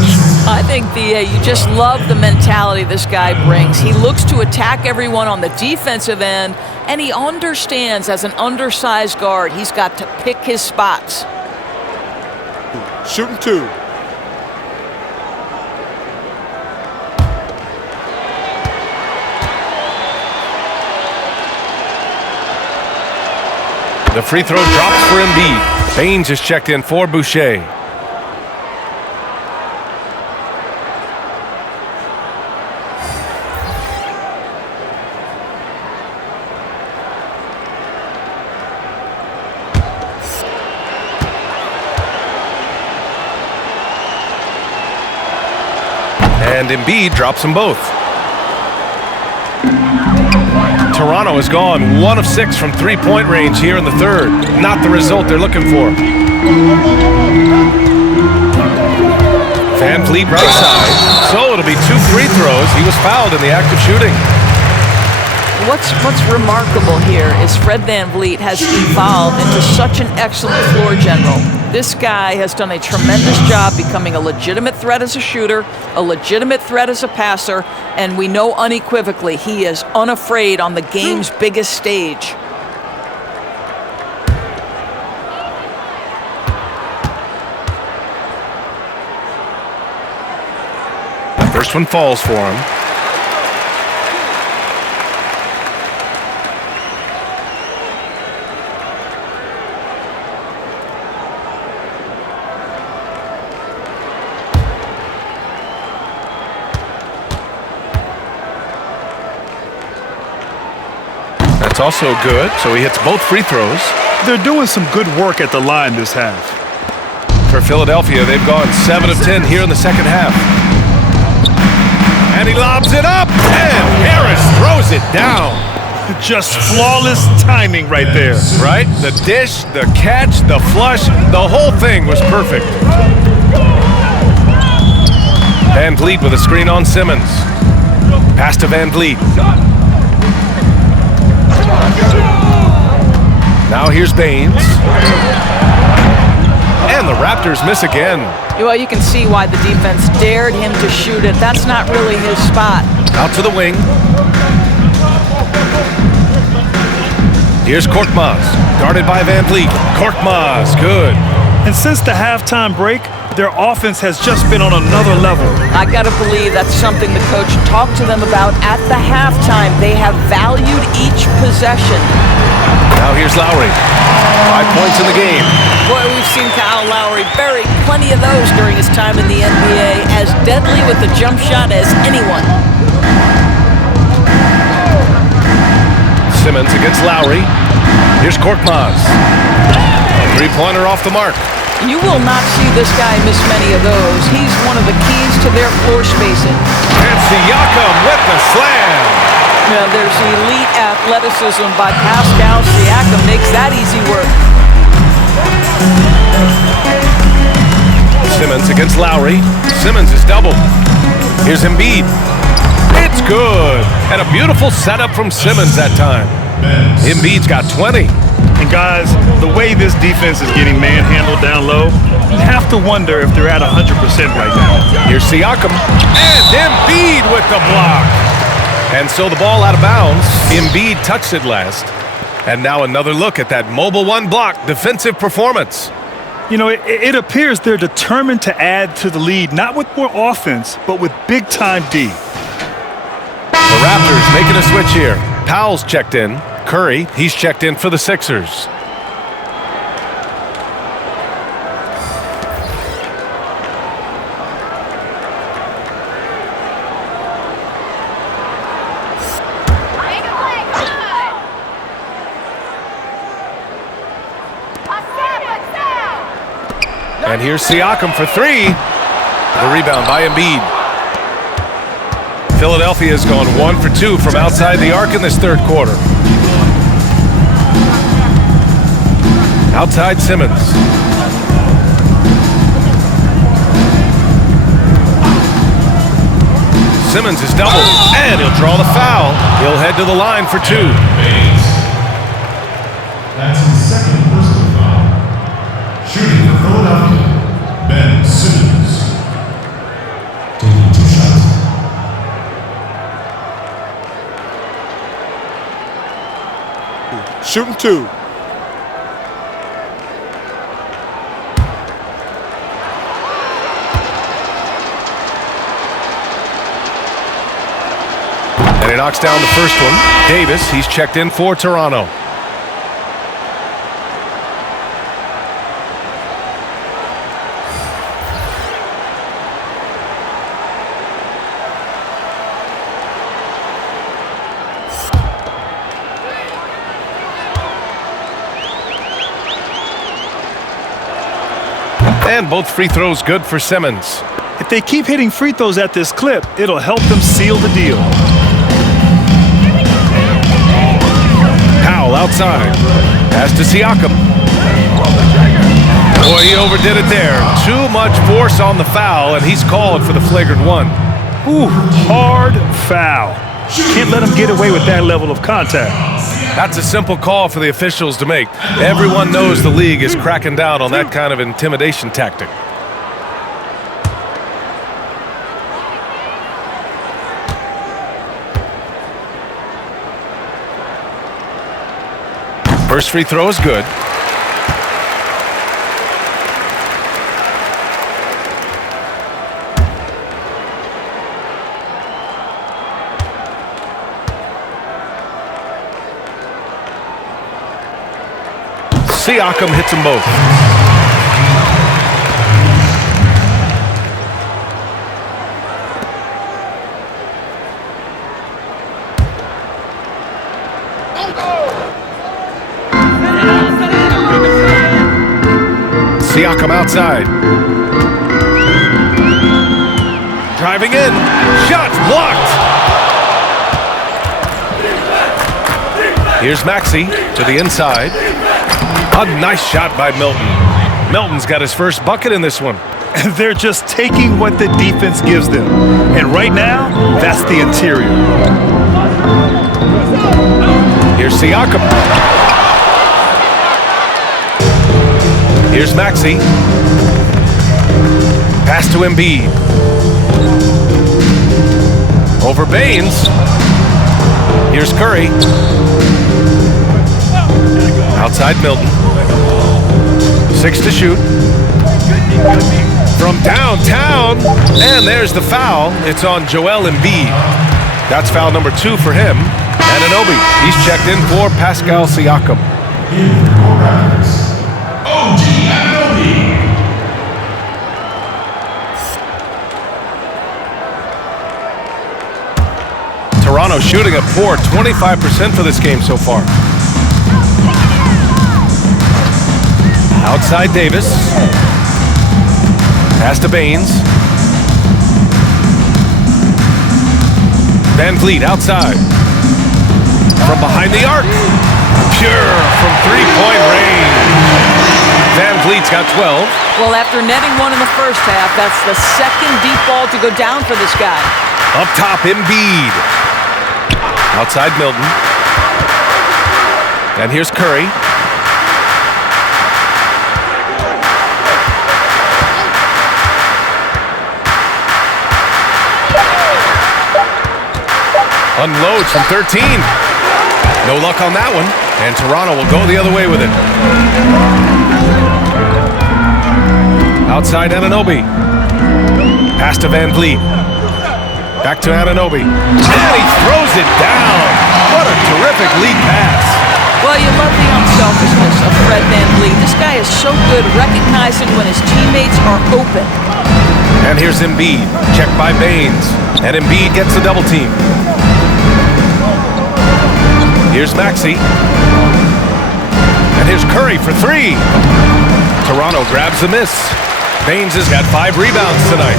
I think, you just love the mentality this guy brings. He looks to attack everyone on the defensive end, and he understands as an undersized guard, he's got to pick his spots. Shooting 2. The free throw drops for Embiid. Baines is checked in for Boucher. And Embiid drops them both. Toronto has gone 1 of 6 from three-point range here in the third. Not the result they're looking for. Van Vliet right side. So it'll be 2 free throws. He was fouled in the act of shooting. What's remarkable here is Fred Van Vliet has evolved into such an excellent floor general. This guy has done a tremendous job becoming a legitimate threat as a shooter, a legitimate threat as a passer, and we know unequivocally he is unafraid on the game's biggest stage. The first one falls for him. That's also good, so he hits both free throws. They're doing some good work at the line this half. For Philadelphia, they've gone 7 of 10 here in the second half. And he lobs it up, and Harris throws it down. Just flawless timing right there. Right? The dish, the catch, the flush, the whole thing was perfect. Van Vliet with a screen on Simmons. Pass to Van Vliet. Now here's Baines. And the Raptors miss again. Well, you can see why the defense dared him to shoot it. That's not really his spot. Out to the wing. Here's Korkmaz, guarded by Van Vliet. Korkmaz, good. And since the halftime break, their offense has just been on another level. I gotta believe that's something the coach talked to them about at the halftime. They have valued each possession. Now here's Lowry. 5 points in the game. Boy, we've seen Kyle Lowry bury plenty of those during his time in the NBA, as deadly with the jump shot as anyone. Simmons against Lowry. Here's Korkmaz. Three-pointer off the mark. You will not see this guy miss many of those. He's one of the keys to their floor spacing. And Siakam with the slam. Now there's elite athleticism by Pascal Siakam. Makes that easy work. Simmons against Lowry. Simmons is doubled. Here's Embiid. It's good. And a beautiful setup from Simmons that time. Embiid's got 20. And guys, the way this defense is getting manhandled down low, you have to wonder if they're at 100% right now. Here's Siakam. And Embiid with the block. And so the ball out of bounds. Embiid touched it last. And now another look at that mobile one block defensive performance. You know, it appears they're determined to add to the lead, not with more offense, but with big-time D. The Raptors making a switch here. Powell's checked in. Curry, he's checked in for the Sixers. And here's Siakam for three. The rebound by Embiid. Philadelphia's gone 1 for 2 from outside the arc in this third quarter. Outside Simmons. Simmons is doubled, and he'll draw the foul. He'll head to the line for 2. That's his second personal foul. Shooting for Philadelphia, Ben Simmons. Taking 2 shots. Shooting 2. And he knocks down the first one. Davis, he's checked in for Toronto. And both free throws good for Simmons. If they keep hitting free throws at this clip, it'll help them seal the deal. Powell outside. Pass to Siakam. Boy, he overdid it there. Too much force on the foul, and he's called for the flagrant one. Ooh, hard foul. Can't let him get away with that level of contact. That's a simple call for the officials to make. Everyone knows the league is cracking down on that kind of intimidation tactic. First free throw is good. Siakam hits them both. Siakam outside. Driving in. Shots blocked. Here's Maxey to the inside. A nice shot by Milton. Milton's got his first bucket in this one. And they're just taking what the defense gives them. And right now, that's the interior. Here's Siakam. Here's Maxey. Pass to Embiid. Over Baines. Here's Curry. Outside Milton. 6 to shoot. From downtown. And there's the foul. It's on Joel Embiid. That's foul number 2 for him. Anunoby, he's checked in for Pascal Siakam. OG Anunoby. Toronto shooting a poor 25% for this game so far. Outside Davis. Pass to Baines. Van Vliet outside. From behind the arc. Pure from three-point range. Van Vliet's got 12. Well, after netting one in the first half, that's the second deep ball to go down for this guy. Up top, Embiid. Outside, Milton. And here's Curry. Unloads from 13. No luck on that one. And Toronto will go the other way with it. Outside Anunoby. Pass to Van Vliet. Back to Anunoby. And he throws it down. What a terrific lead pass. Well, you love the unselfishness of Fred VanVleet. This guy is so good recognizing when his teammates are open. And here's Embiid. Checked by Baines. And Embiid gets the double team. Here's Maxey. And here's Curry for three. Toronto grabs the miss. Baines has got 5 rebounds tonight.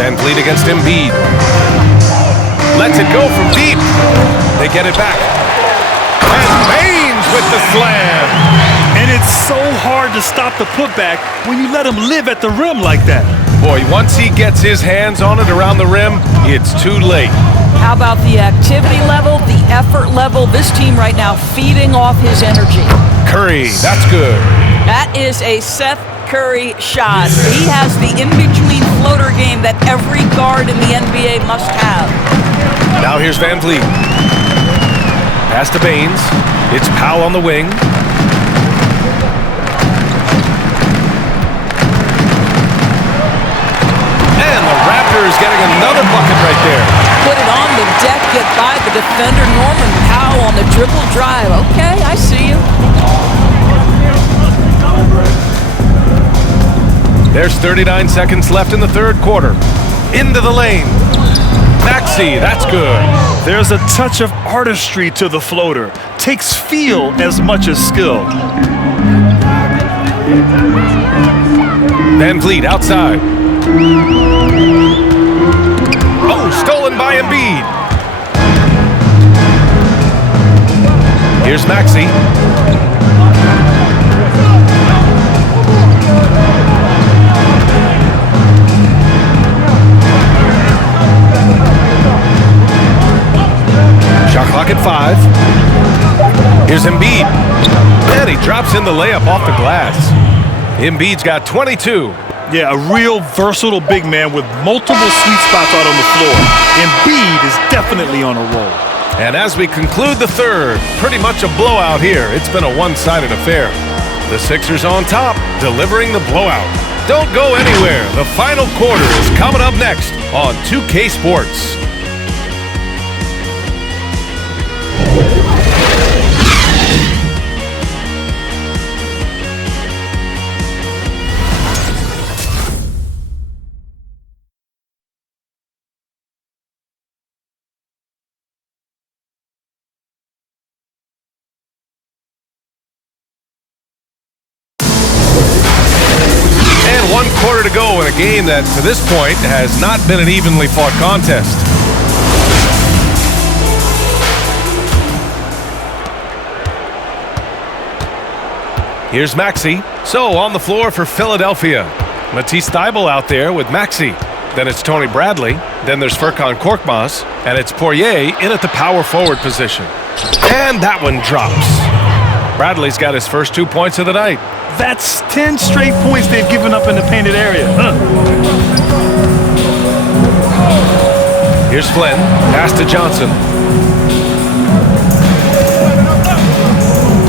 Van Vliet against Embiid. Lets it go from deep. They get it back. And Baines with the slam. And it's so hard to stop the putback when you let him live at the rim like that. Boy, once he gets his hands on it around the rim, it's too late. How about the activity level, the effort level? This team right now feeding off his energy. Curry, that's good. That is a Seth Curry shot. He has the in-between floater game that every guard in the NBA must have. Now here's Van Vliet. Pass to Baines. It's Powell on the wing. And the Raptors getting another bucket right there. Put it on the deck, get by the defender, Norman Powell on the dribble drive. Okay, I see you. There's 39 seconds left in the third quarter. Into the lane. Maxey, that's good. There's a touch of artistry to the floater. Takes feel as much as skill. Van Vliet outside. Oh, stolen by Embiid. Here's Maxey. Shot clock at 5. Here's Embiid. And he drops in the layup off the glass. Embiid's got 22. Yeah, a real versatile big man with multiple sweet spots out on the floor. Embiid is definitely on a roll. And as we conclude the third, pretty much a blowout here. It's been a one-sided affair. The Sixers on top, delivering the blowout. Don't go anywhere. The final quarter is coming up next on 2K Sports. One quarter to go in a game that, to this point, has not been an evenly fought contest. Here's Maxey. So, on the floor for Philadelphia. Matisse Thybulle out there with Maxey. Then it's Tony Bradley. Then there's Furkan Korkmaz. And it's Poirier in at the power forward position. And that one drops. Bradley's got his first 2 points of the night. That's 10 straight points they've given up in the painted area. Here's Flynn. Pass to Johnson.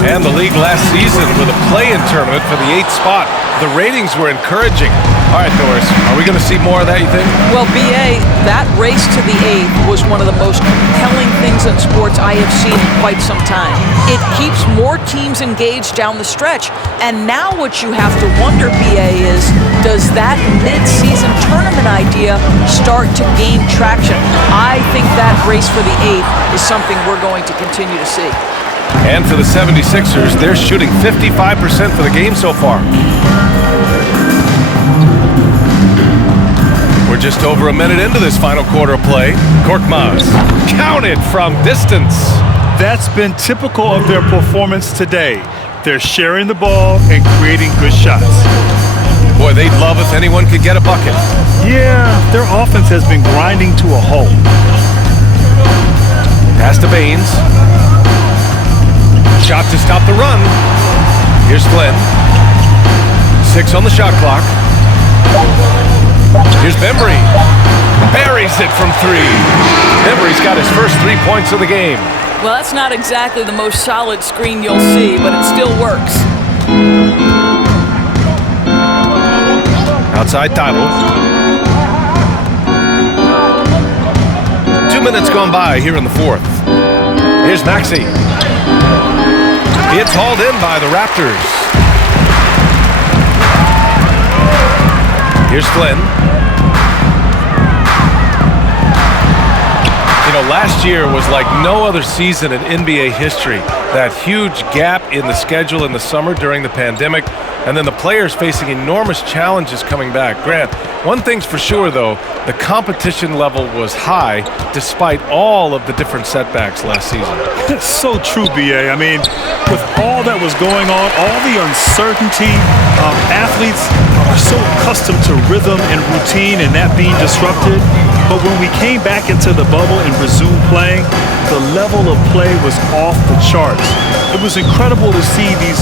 And the league last season with a play-in tournament for the 8th spot. The ratings were encouraging. All right, Doris, are we going to see more of that, you think? Well, B.A., that race to the 8th was one of the most compelling things in sports I have seen in quite some time. It keeps more teams engaged down the stretch. And now what you have to wonder, B.A., is does that mid-season tournament idea start to gain traction? I think that race for the 8th is something we're going to continue to see. And for the 76ers, they're shooting 55% for the game so far. We're just over a minute into this final quarter of play. Korkmaz counted from distance. That's been typical of their performance today. They're sharing the ball and creating good shots. Boy, they'd love if anyone could get a bucket. Yeah, their offense has been grinding to a halt. Pass to Baines. Shot to stop the run. Here's Flynn. 6 on the shot clock. Here's Bembry. Buries it from 3. Bembry's got his first 3 points of the game. Well, that's not exactly the most solid screen you'll see, but it still works. Outside Tybal. 2 minutes gone by here in the fourth. Here's Maxey. It's hauled in by the Raptors. Here's Flynn. You know, last year was like no other season in NBA history. That huge gap in the schedule in the summer during the pandemic, and then the players facing enormous challenges coming back. Grant, one thing's for sure, though, the competition level was high despite all of the different setbacks last season. That's so true, B.A. I mean, with all that was going on, all the uncertainty, athletes are so accustomed to rhythm and routine and that being disrupted. But when we came back into the bubble and resumed playing, the level of play was off the charts. It was incredible to see these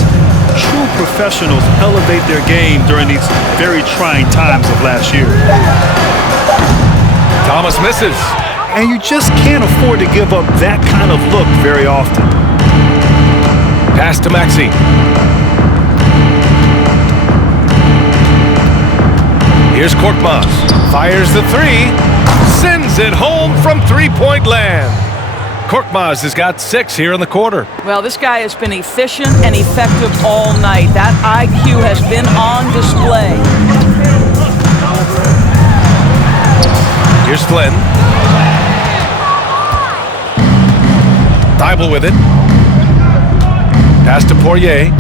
true professionals elevate their game during these very trying times of last year. Thomas misses. And you just can't afford to give up that kind of look very often. Pass to Maxey. Here's Korkmaz. Fires the 3. Sends it home from three-point land. Korkmaz has got 6 here in the quarter. Well, this guy has been efficient and effective all night. That IQ has been on display. Here's Flynn. Tybal with it. Pass to Poirier.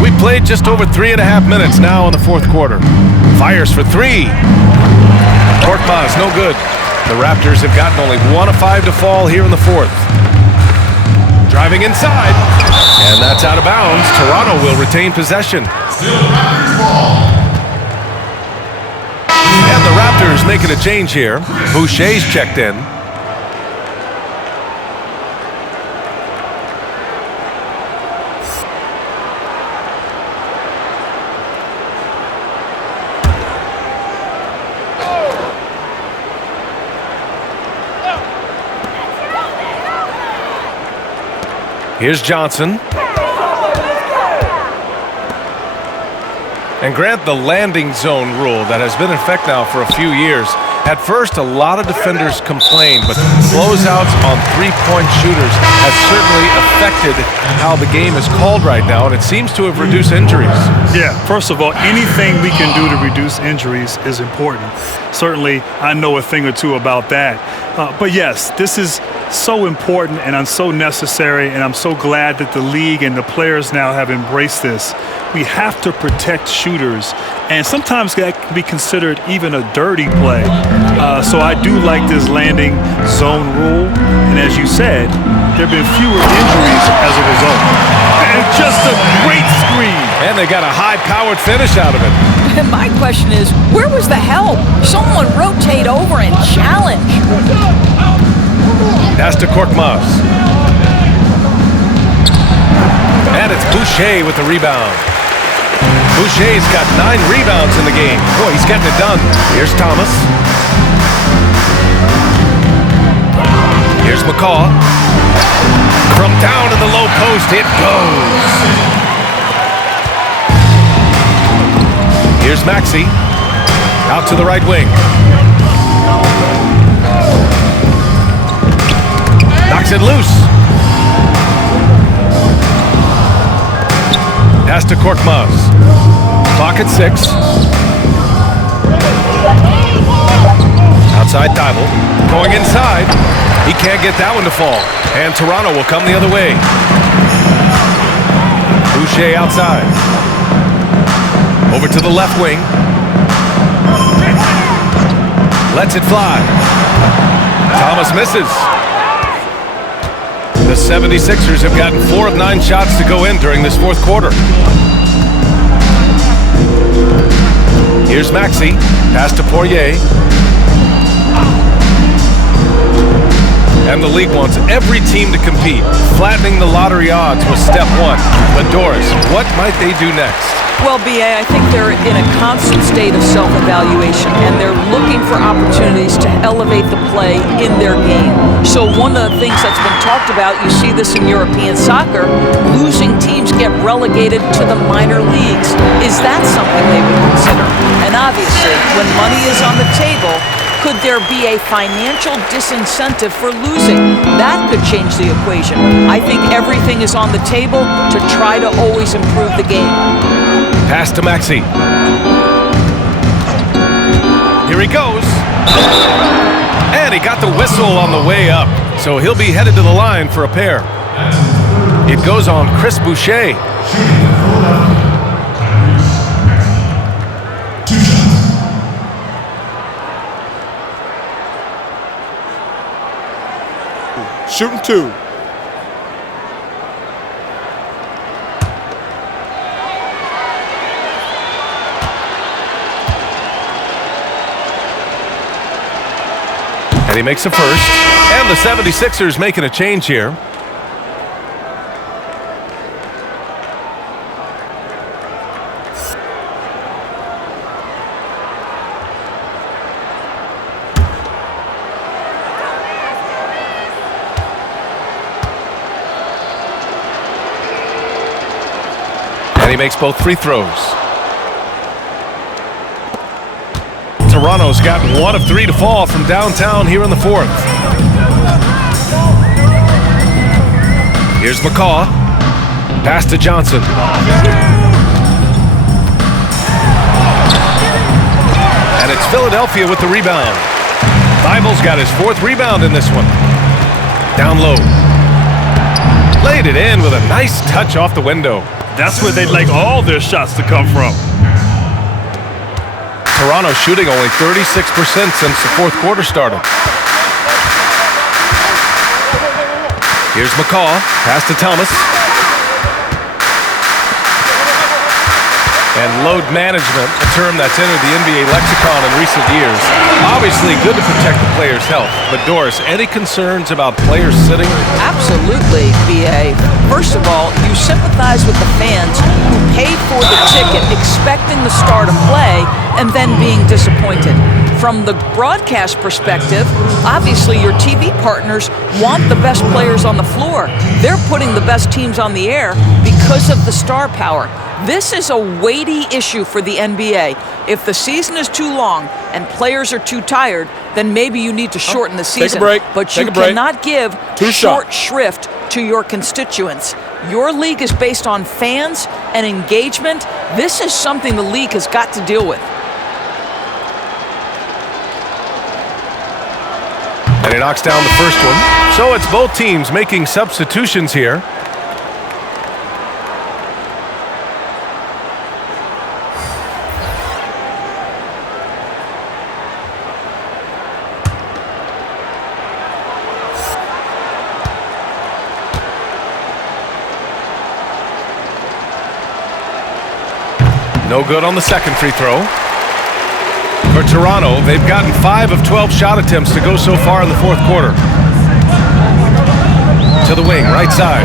We played just over 3.5 minutes now in the fourth quarter. Fires for 3. Korkmaz, no good. The Raptors have gotten only 1 of 5 to fall here in the fourth. Driving inside, and that's out of bounds. Toronto will retain possession. Still Raptors ball. And the Raptors making a change here. Boucher's checked in. Here's Johnson. And Grant, the landing zone rule that has been in effect now for a few years. At first, a lot of defenders complained, but closeouts on three-point shooters has certainly affected how the game is called right now, and it seems to have reduced injuries. Yeah, first of all, anything we can do to reduce injuries is important. Certainly, I know a thing or two about that. But yes, this is so important and so necessary, and I'm so glad that the league and the players now have embraced this. We have to protect shooters, and sometimes that can be considered even a dirty play. So I do like this landing zone rule, and as you said, there have been fewer injuries as a result. And just a great screen. And they got a high-powered finish out of it. And my question is, where was the help? Someone rotate over and challenge. Pass to Korkmaz. And it's Boucher with the rebound. Boucher's got 9 rebounds in the game. Boy, he's getting it done. Here's Thomas. Here's McCaw. From down in the low post, it goes. Here's Maxey. Out to the right wing. Knocks it loose. Pass to Korkmaz. Clock at 6. Outside Thibault. Going inside. He can't get that one to fall. And Toronto will come the other way. Boucher outside. Over to the left wing. Lets it fly. Thomas misses. The 76ers have gotten 4 of 9 shots to go in during this fourth quarter. Here's Maxey. Pass to Poirier. And the league wants every team to compete. Flattening the lottery odds was step one. But Doris, what might they do next? Well, BA, I think they're in a constant state of self-evaluation, and they're looking for opportunities to elevate the play in their game. So one of the things that's been talked about, you see this in European soccer, losing teams get relegated to the minor leagues. Is that something they would consider? And obviously, when money is on the table, could there be a financial disincentive for losing? That could change the equation. I think everything is on the table to try to always improve the game. Pass to Maxey. Here he goes. And he got the whistle on the way up. So he'll be headed to the line for a pair. It goes on Chris Boucher. Shooting 2. And he makes a first. And the 76ers making a change here. And he makes both free throws. Toronto's gotten 1 of 3 to fall from downtown here in the fourth. Here's McCaw. Pass to Johnson. And it's Philadelphia with the rebound. Thibauld's got his 4th rebound in this one. Down low. Laid it in with a nice touch off the window. That's where they'd like all their shots to come from. Toronto shooting only 36% since the fourth quarter started. Here's McCaw. Pass to Thomas. And load management, a term that's entered the NBA lexicon in recent years. Obviously good to protect the player's health. But Doris, any concerns about players sitting? Absolutely, BA. First of all, you sympathize with the fans who paid for the ticket expecting the star to play and then being disappointed. From the broadcast perspective, obviously your TV partners want the best players on the floor. They're putting the best teams on the air because of the star power. This is a weighty issue for the NBA. If the season is too long and players are too tired, then maybe you need to shorten the season. Take a break. But you cannot give short shrift to your constituents. Your league is based on fans and engagement. This is something the league has got to deal with. And he knocks down the first one. So it's both teams making substitutions here. No good on the second free throw. For Toronto, they've gotten 5 of 12 shot attempts to go so far in the fourth quarter. To the wing, right side.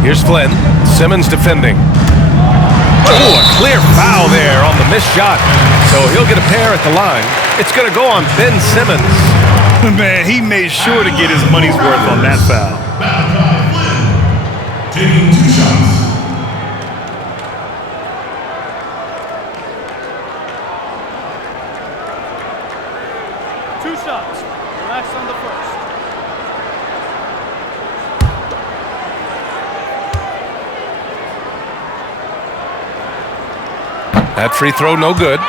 Here's Flynn. Simmons defending. Oh, a clear foul there on the missed shot. So he'll get a pair at the line. It's going to go on Ben Simmons. Man, he made sure to get his money's worth on that foul. Taking 2 shots. Relax on the first. That free throw no good.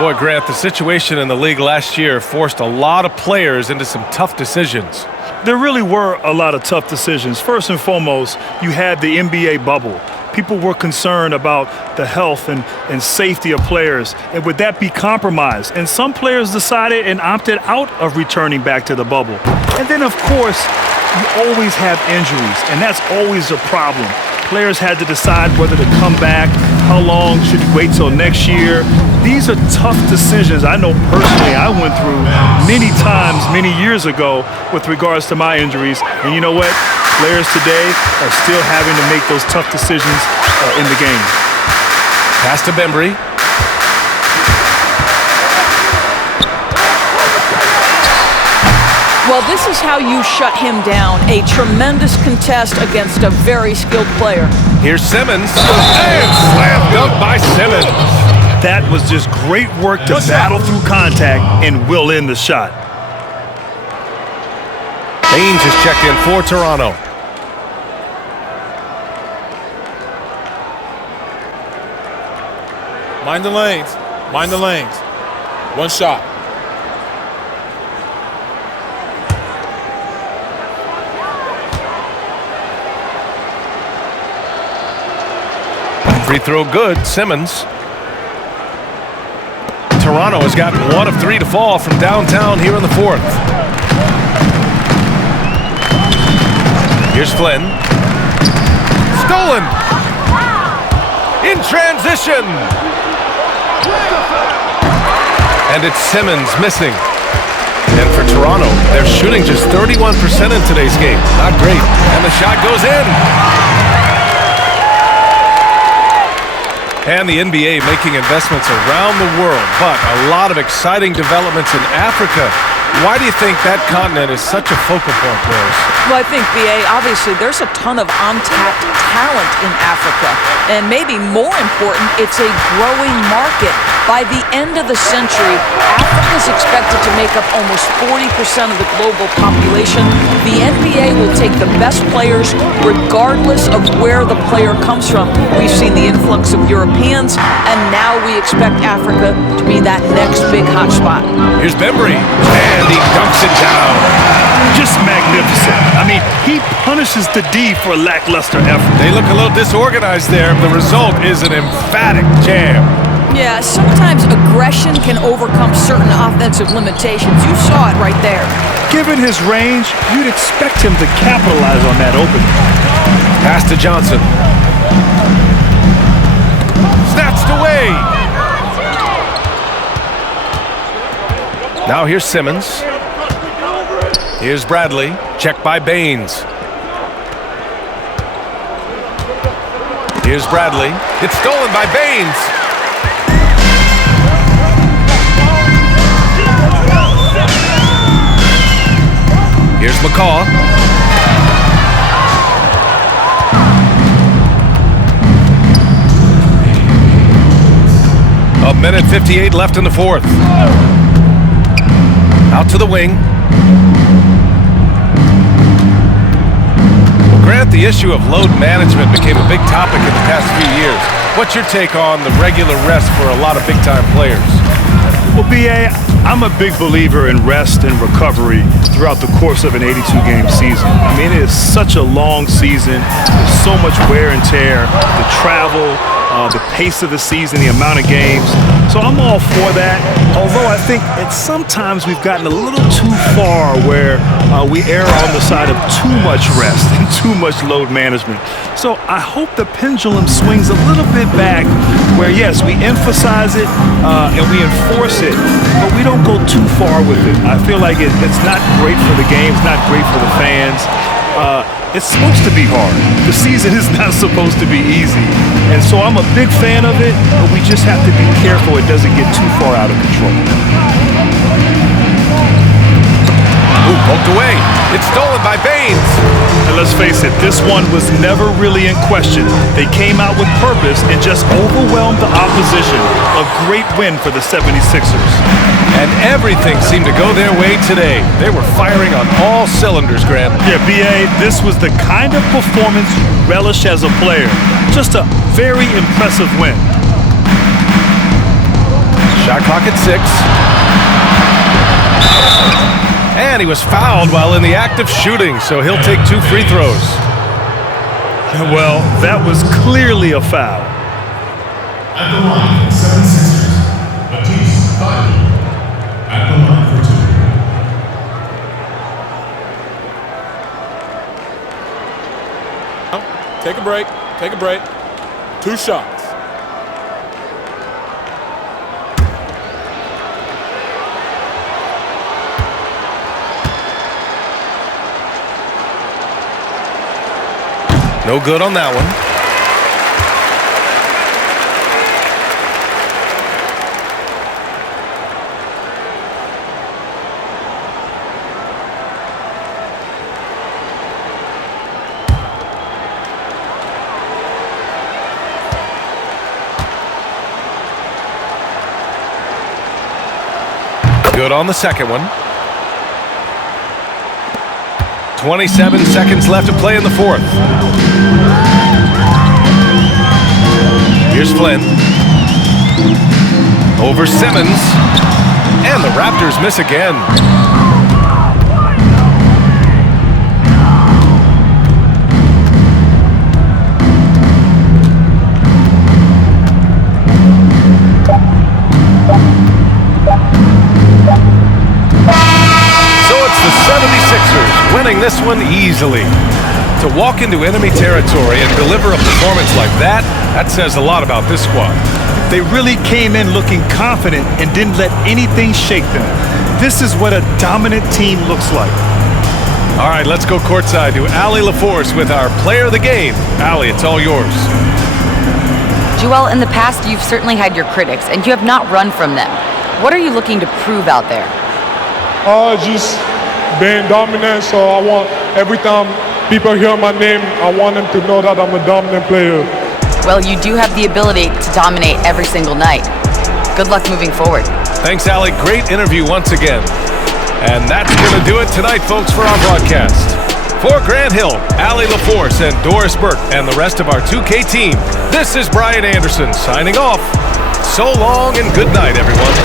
Boy, Grant, the situation in the league last year forced a lot of players into some tough decisions. There really were a lot of tough decisions. First and foremost, you had the NBA bubble. People were concerned about the health and safety of players. And would that be compromised? And some players decided and opted out of returning back to the bubble. And then, of course, you always have injuries, and that's always a problem. Players had to decide whether to come back, how long, should you wait till next year. These are tough decisions. I know personally I went through many times, many years ago with regards to my injuries. And you know what? Players today are still having to make those tough decisions in the game. Pass to Bembry. Well, this is how you shut him down. A tremendous contest against a very skilled player. Here's Simmons. And slam dunk by Simmons. That was just great work to battle through contact and will in the shot. Baines is checked in for Toronto. Mind the lanes. Mind the lanes. One shot. Free throw good, Simmons. Toronto has got 1 of 3 to fall from downtown here in the 4th. Here's Flynn. Stolen! In transition! And it's Simmons missing. And for Toronto, they're shooting just 31% in today's game. Not great. And the shot goes in. And the NBA making investments around the world, but a lot of exciting developments in Africa. Why do you think that continent is such a focal point for us? Well, I think, B.A., obviously there's a ton of untapped talent in Africa. And maybe more important, it's a growing market. By the end of the century, Africa is expected to make up almost 40% of the global population. The NBA will take the best players regardless of where the player comes from. We've seen the influx of Europeans, and now we expect Africa to be that next big hotspot. Here's Bembry, and he dunks it down. Just magnificent. I mean, he punishes the D for lackluster effort. They look a little disorganized there. The result is an emphatic jam. Yeah, sometimes aggression can overcome certain offensive limitations. You saw it right there. Given his range, you'd expect him to capitalize on that opening. Pass to Johnson. Snatched away. Now here's Simmons. Here's Bradley. Checked by Baines. Here's Bradley. It's stolen by Baines. Here's McCaw. A minute 58 left in the 4th. Out to the wing. Well, Grant, the issue of load management became a big topic in the past few years. What's your take on the regular rest for a lot of big-time players? Well, B.A., I'm a big believer in rest and recovery throughout the course of an 82-game season. I mean, it is such a long season. There's so much wear and tear, the travel, the pace of the season, the amount of games. So I'm all for that, although I think sometimes we've gotten a little too far where we err on the side of too much rest and too much load management. So I hope the pendulum swings a little bit back where, yes, we emphasize it and we enforce it, but we don't go too far with it. I feel like it's not great for the game, it's not great for the fans. It's supposed to be hard. The season is not supposed to be easy. And so I'm a big fan of it, but we just have to be careful it doesn't get too far out of control. Ooh, poked away. It's stolen by Baines. And let's face it, this one was never really in question. They came out with purpose and just overwhelmed the opposition. A great win for the 76ers. And everything seemed to go their way today. They were firing on all cylinders, Grant. Yeah, B.A., this was the kind of performance you relish as a player. Just a very impressive win. Shot clock at 6. And he was fouled while in the act of shooting, so he'll take 2 free throws. Well, that was clearly a foul. At the line, 76ers. Matisse Thybulle. At the line for 2. Take a break. Take a break. 2 shots. No good on that one. Good on the second one. 27 seconds left to play in the fourth. Here's Flynn. Over Simmons. And the Raptors miss again. Winning this one easily. To walk into enemy territory and deliver a performance like that, that says a lot about this squad. They really came in looking confident and didn't let anything shake them. This is what a dominant team looks like. All right, let's go courtside to Allie LaForce with our player of the game. Allie, it's all yours. Joel, in the past, you've certainly had your critics, and you have not run from them. What are you looking to prove out there? Just being dominant, so I want every time people hear my name, I want them to know that I'm a dominant player. Well, you do have the ability to dominate every single night. Good luck moving forward. Thanks, Allie. Great interview once again. And that's going to do it tonight, folks, for our broadcast. For Grant Hill, Allie LaForce, and Doris Burke, and the rest of our 2K team, this is Brian Anderson signing off. So long and good night, everyone.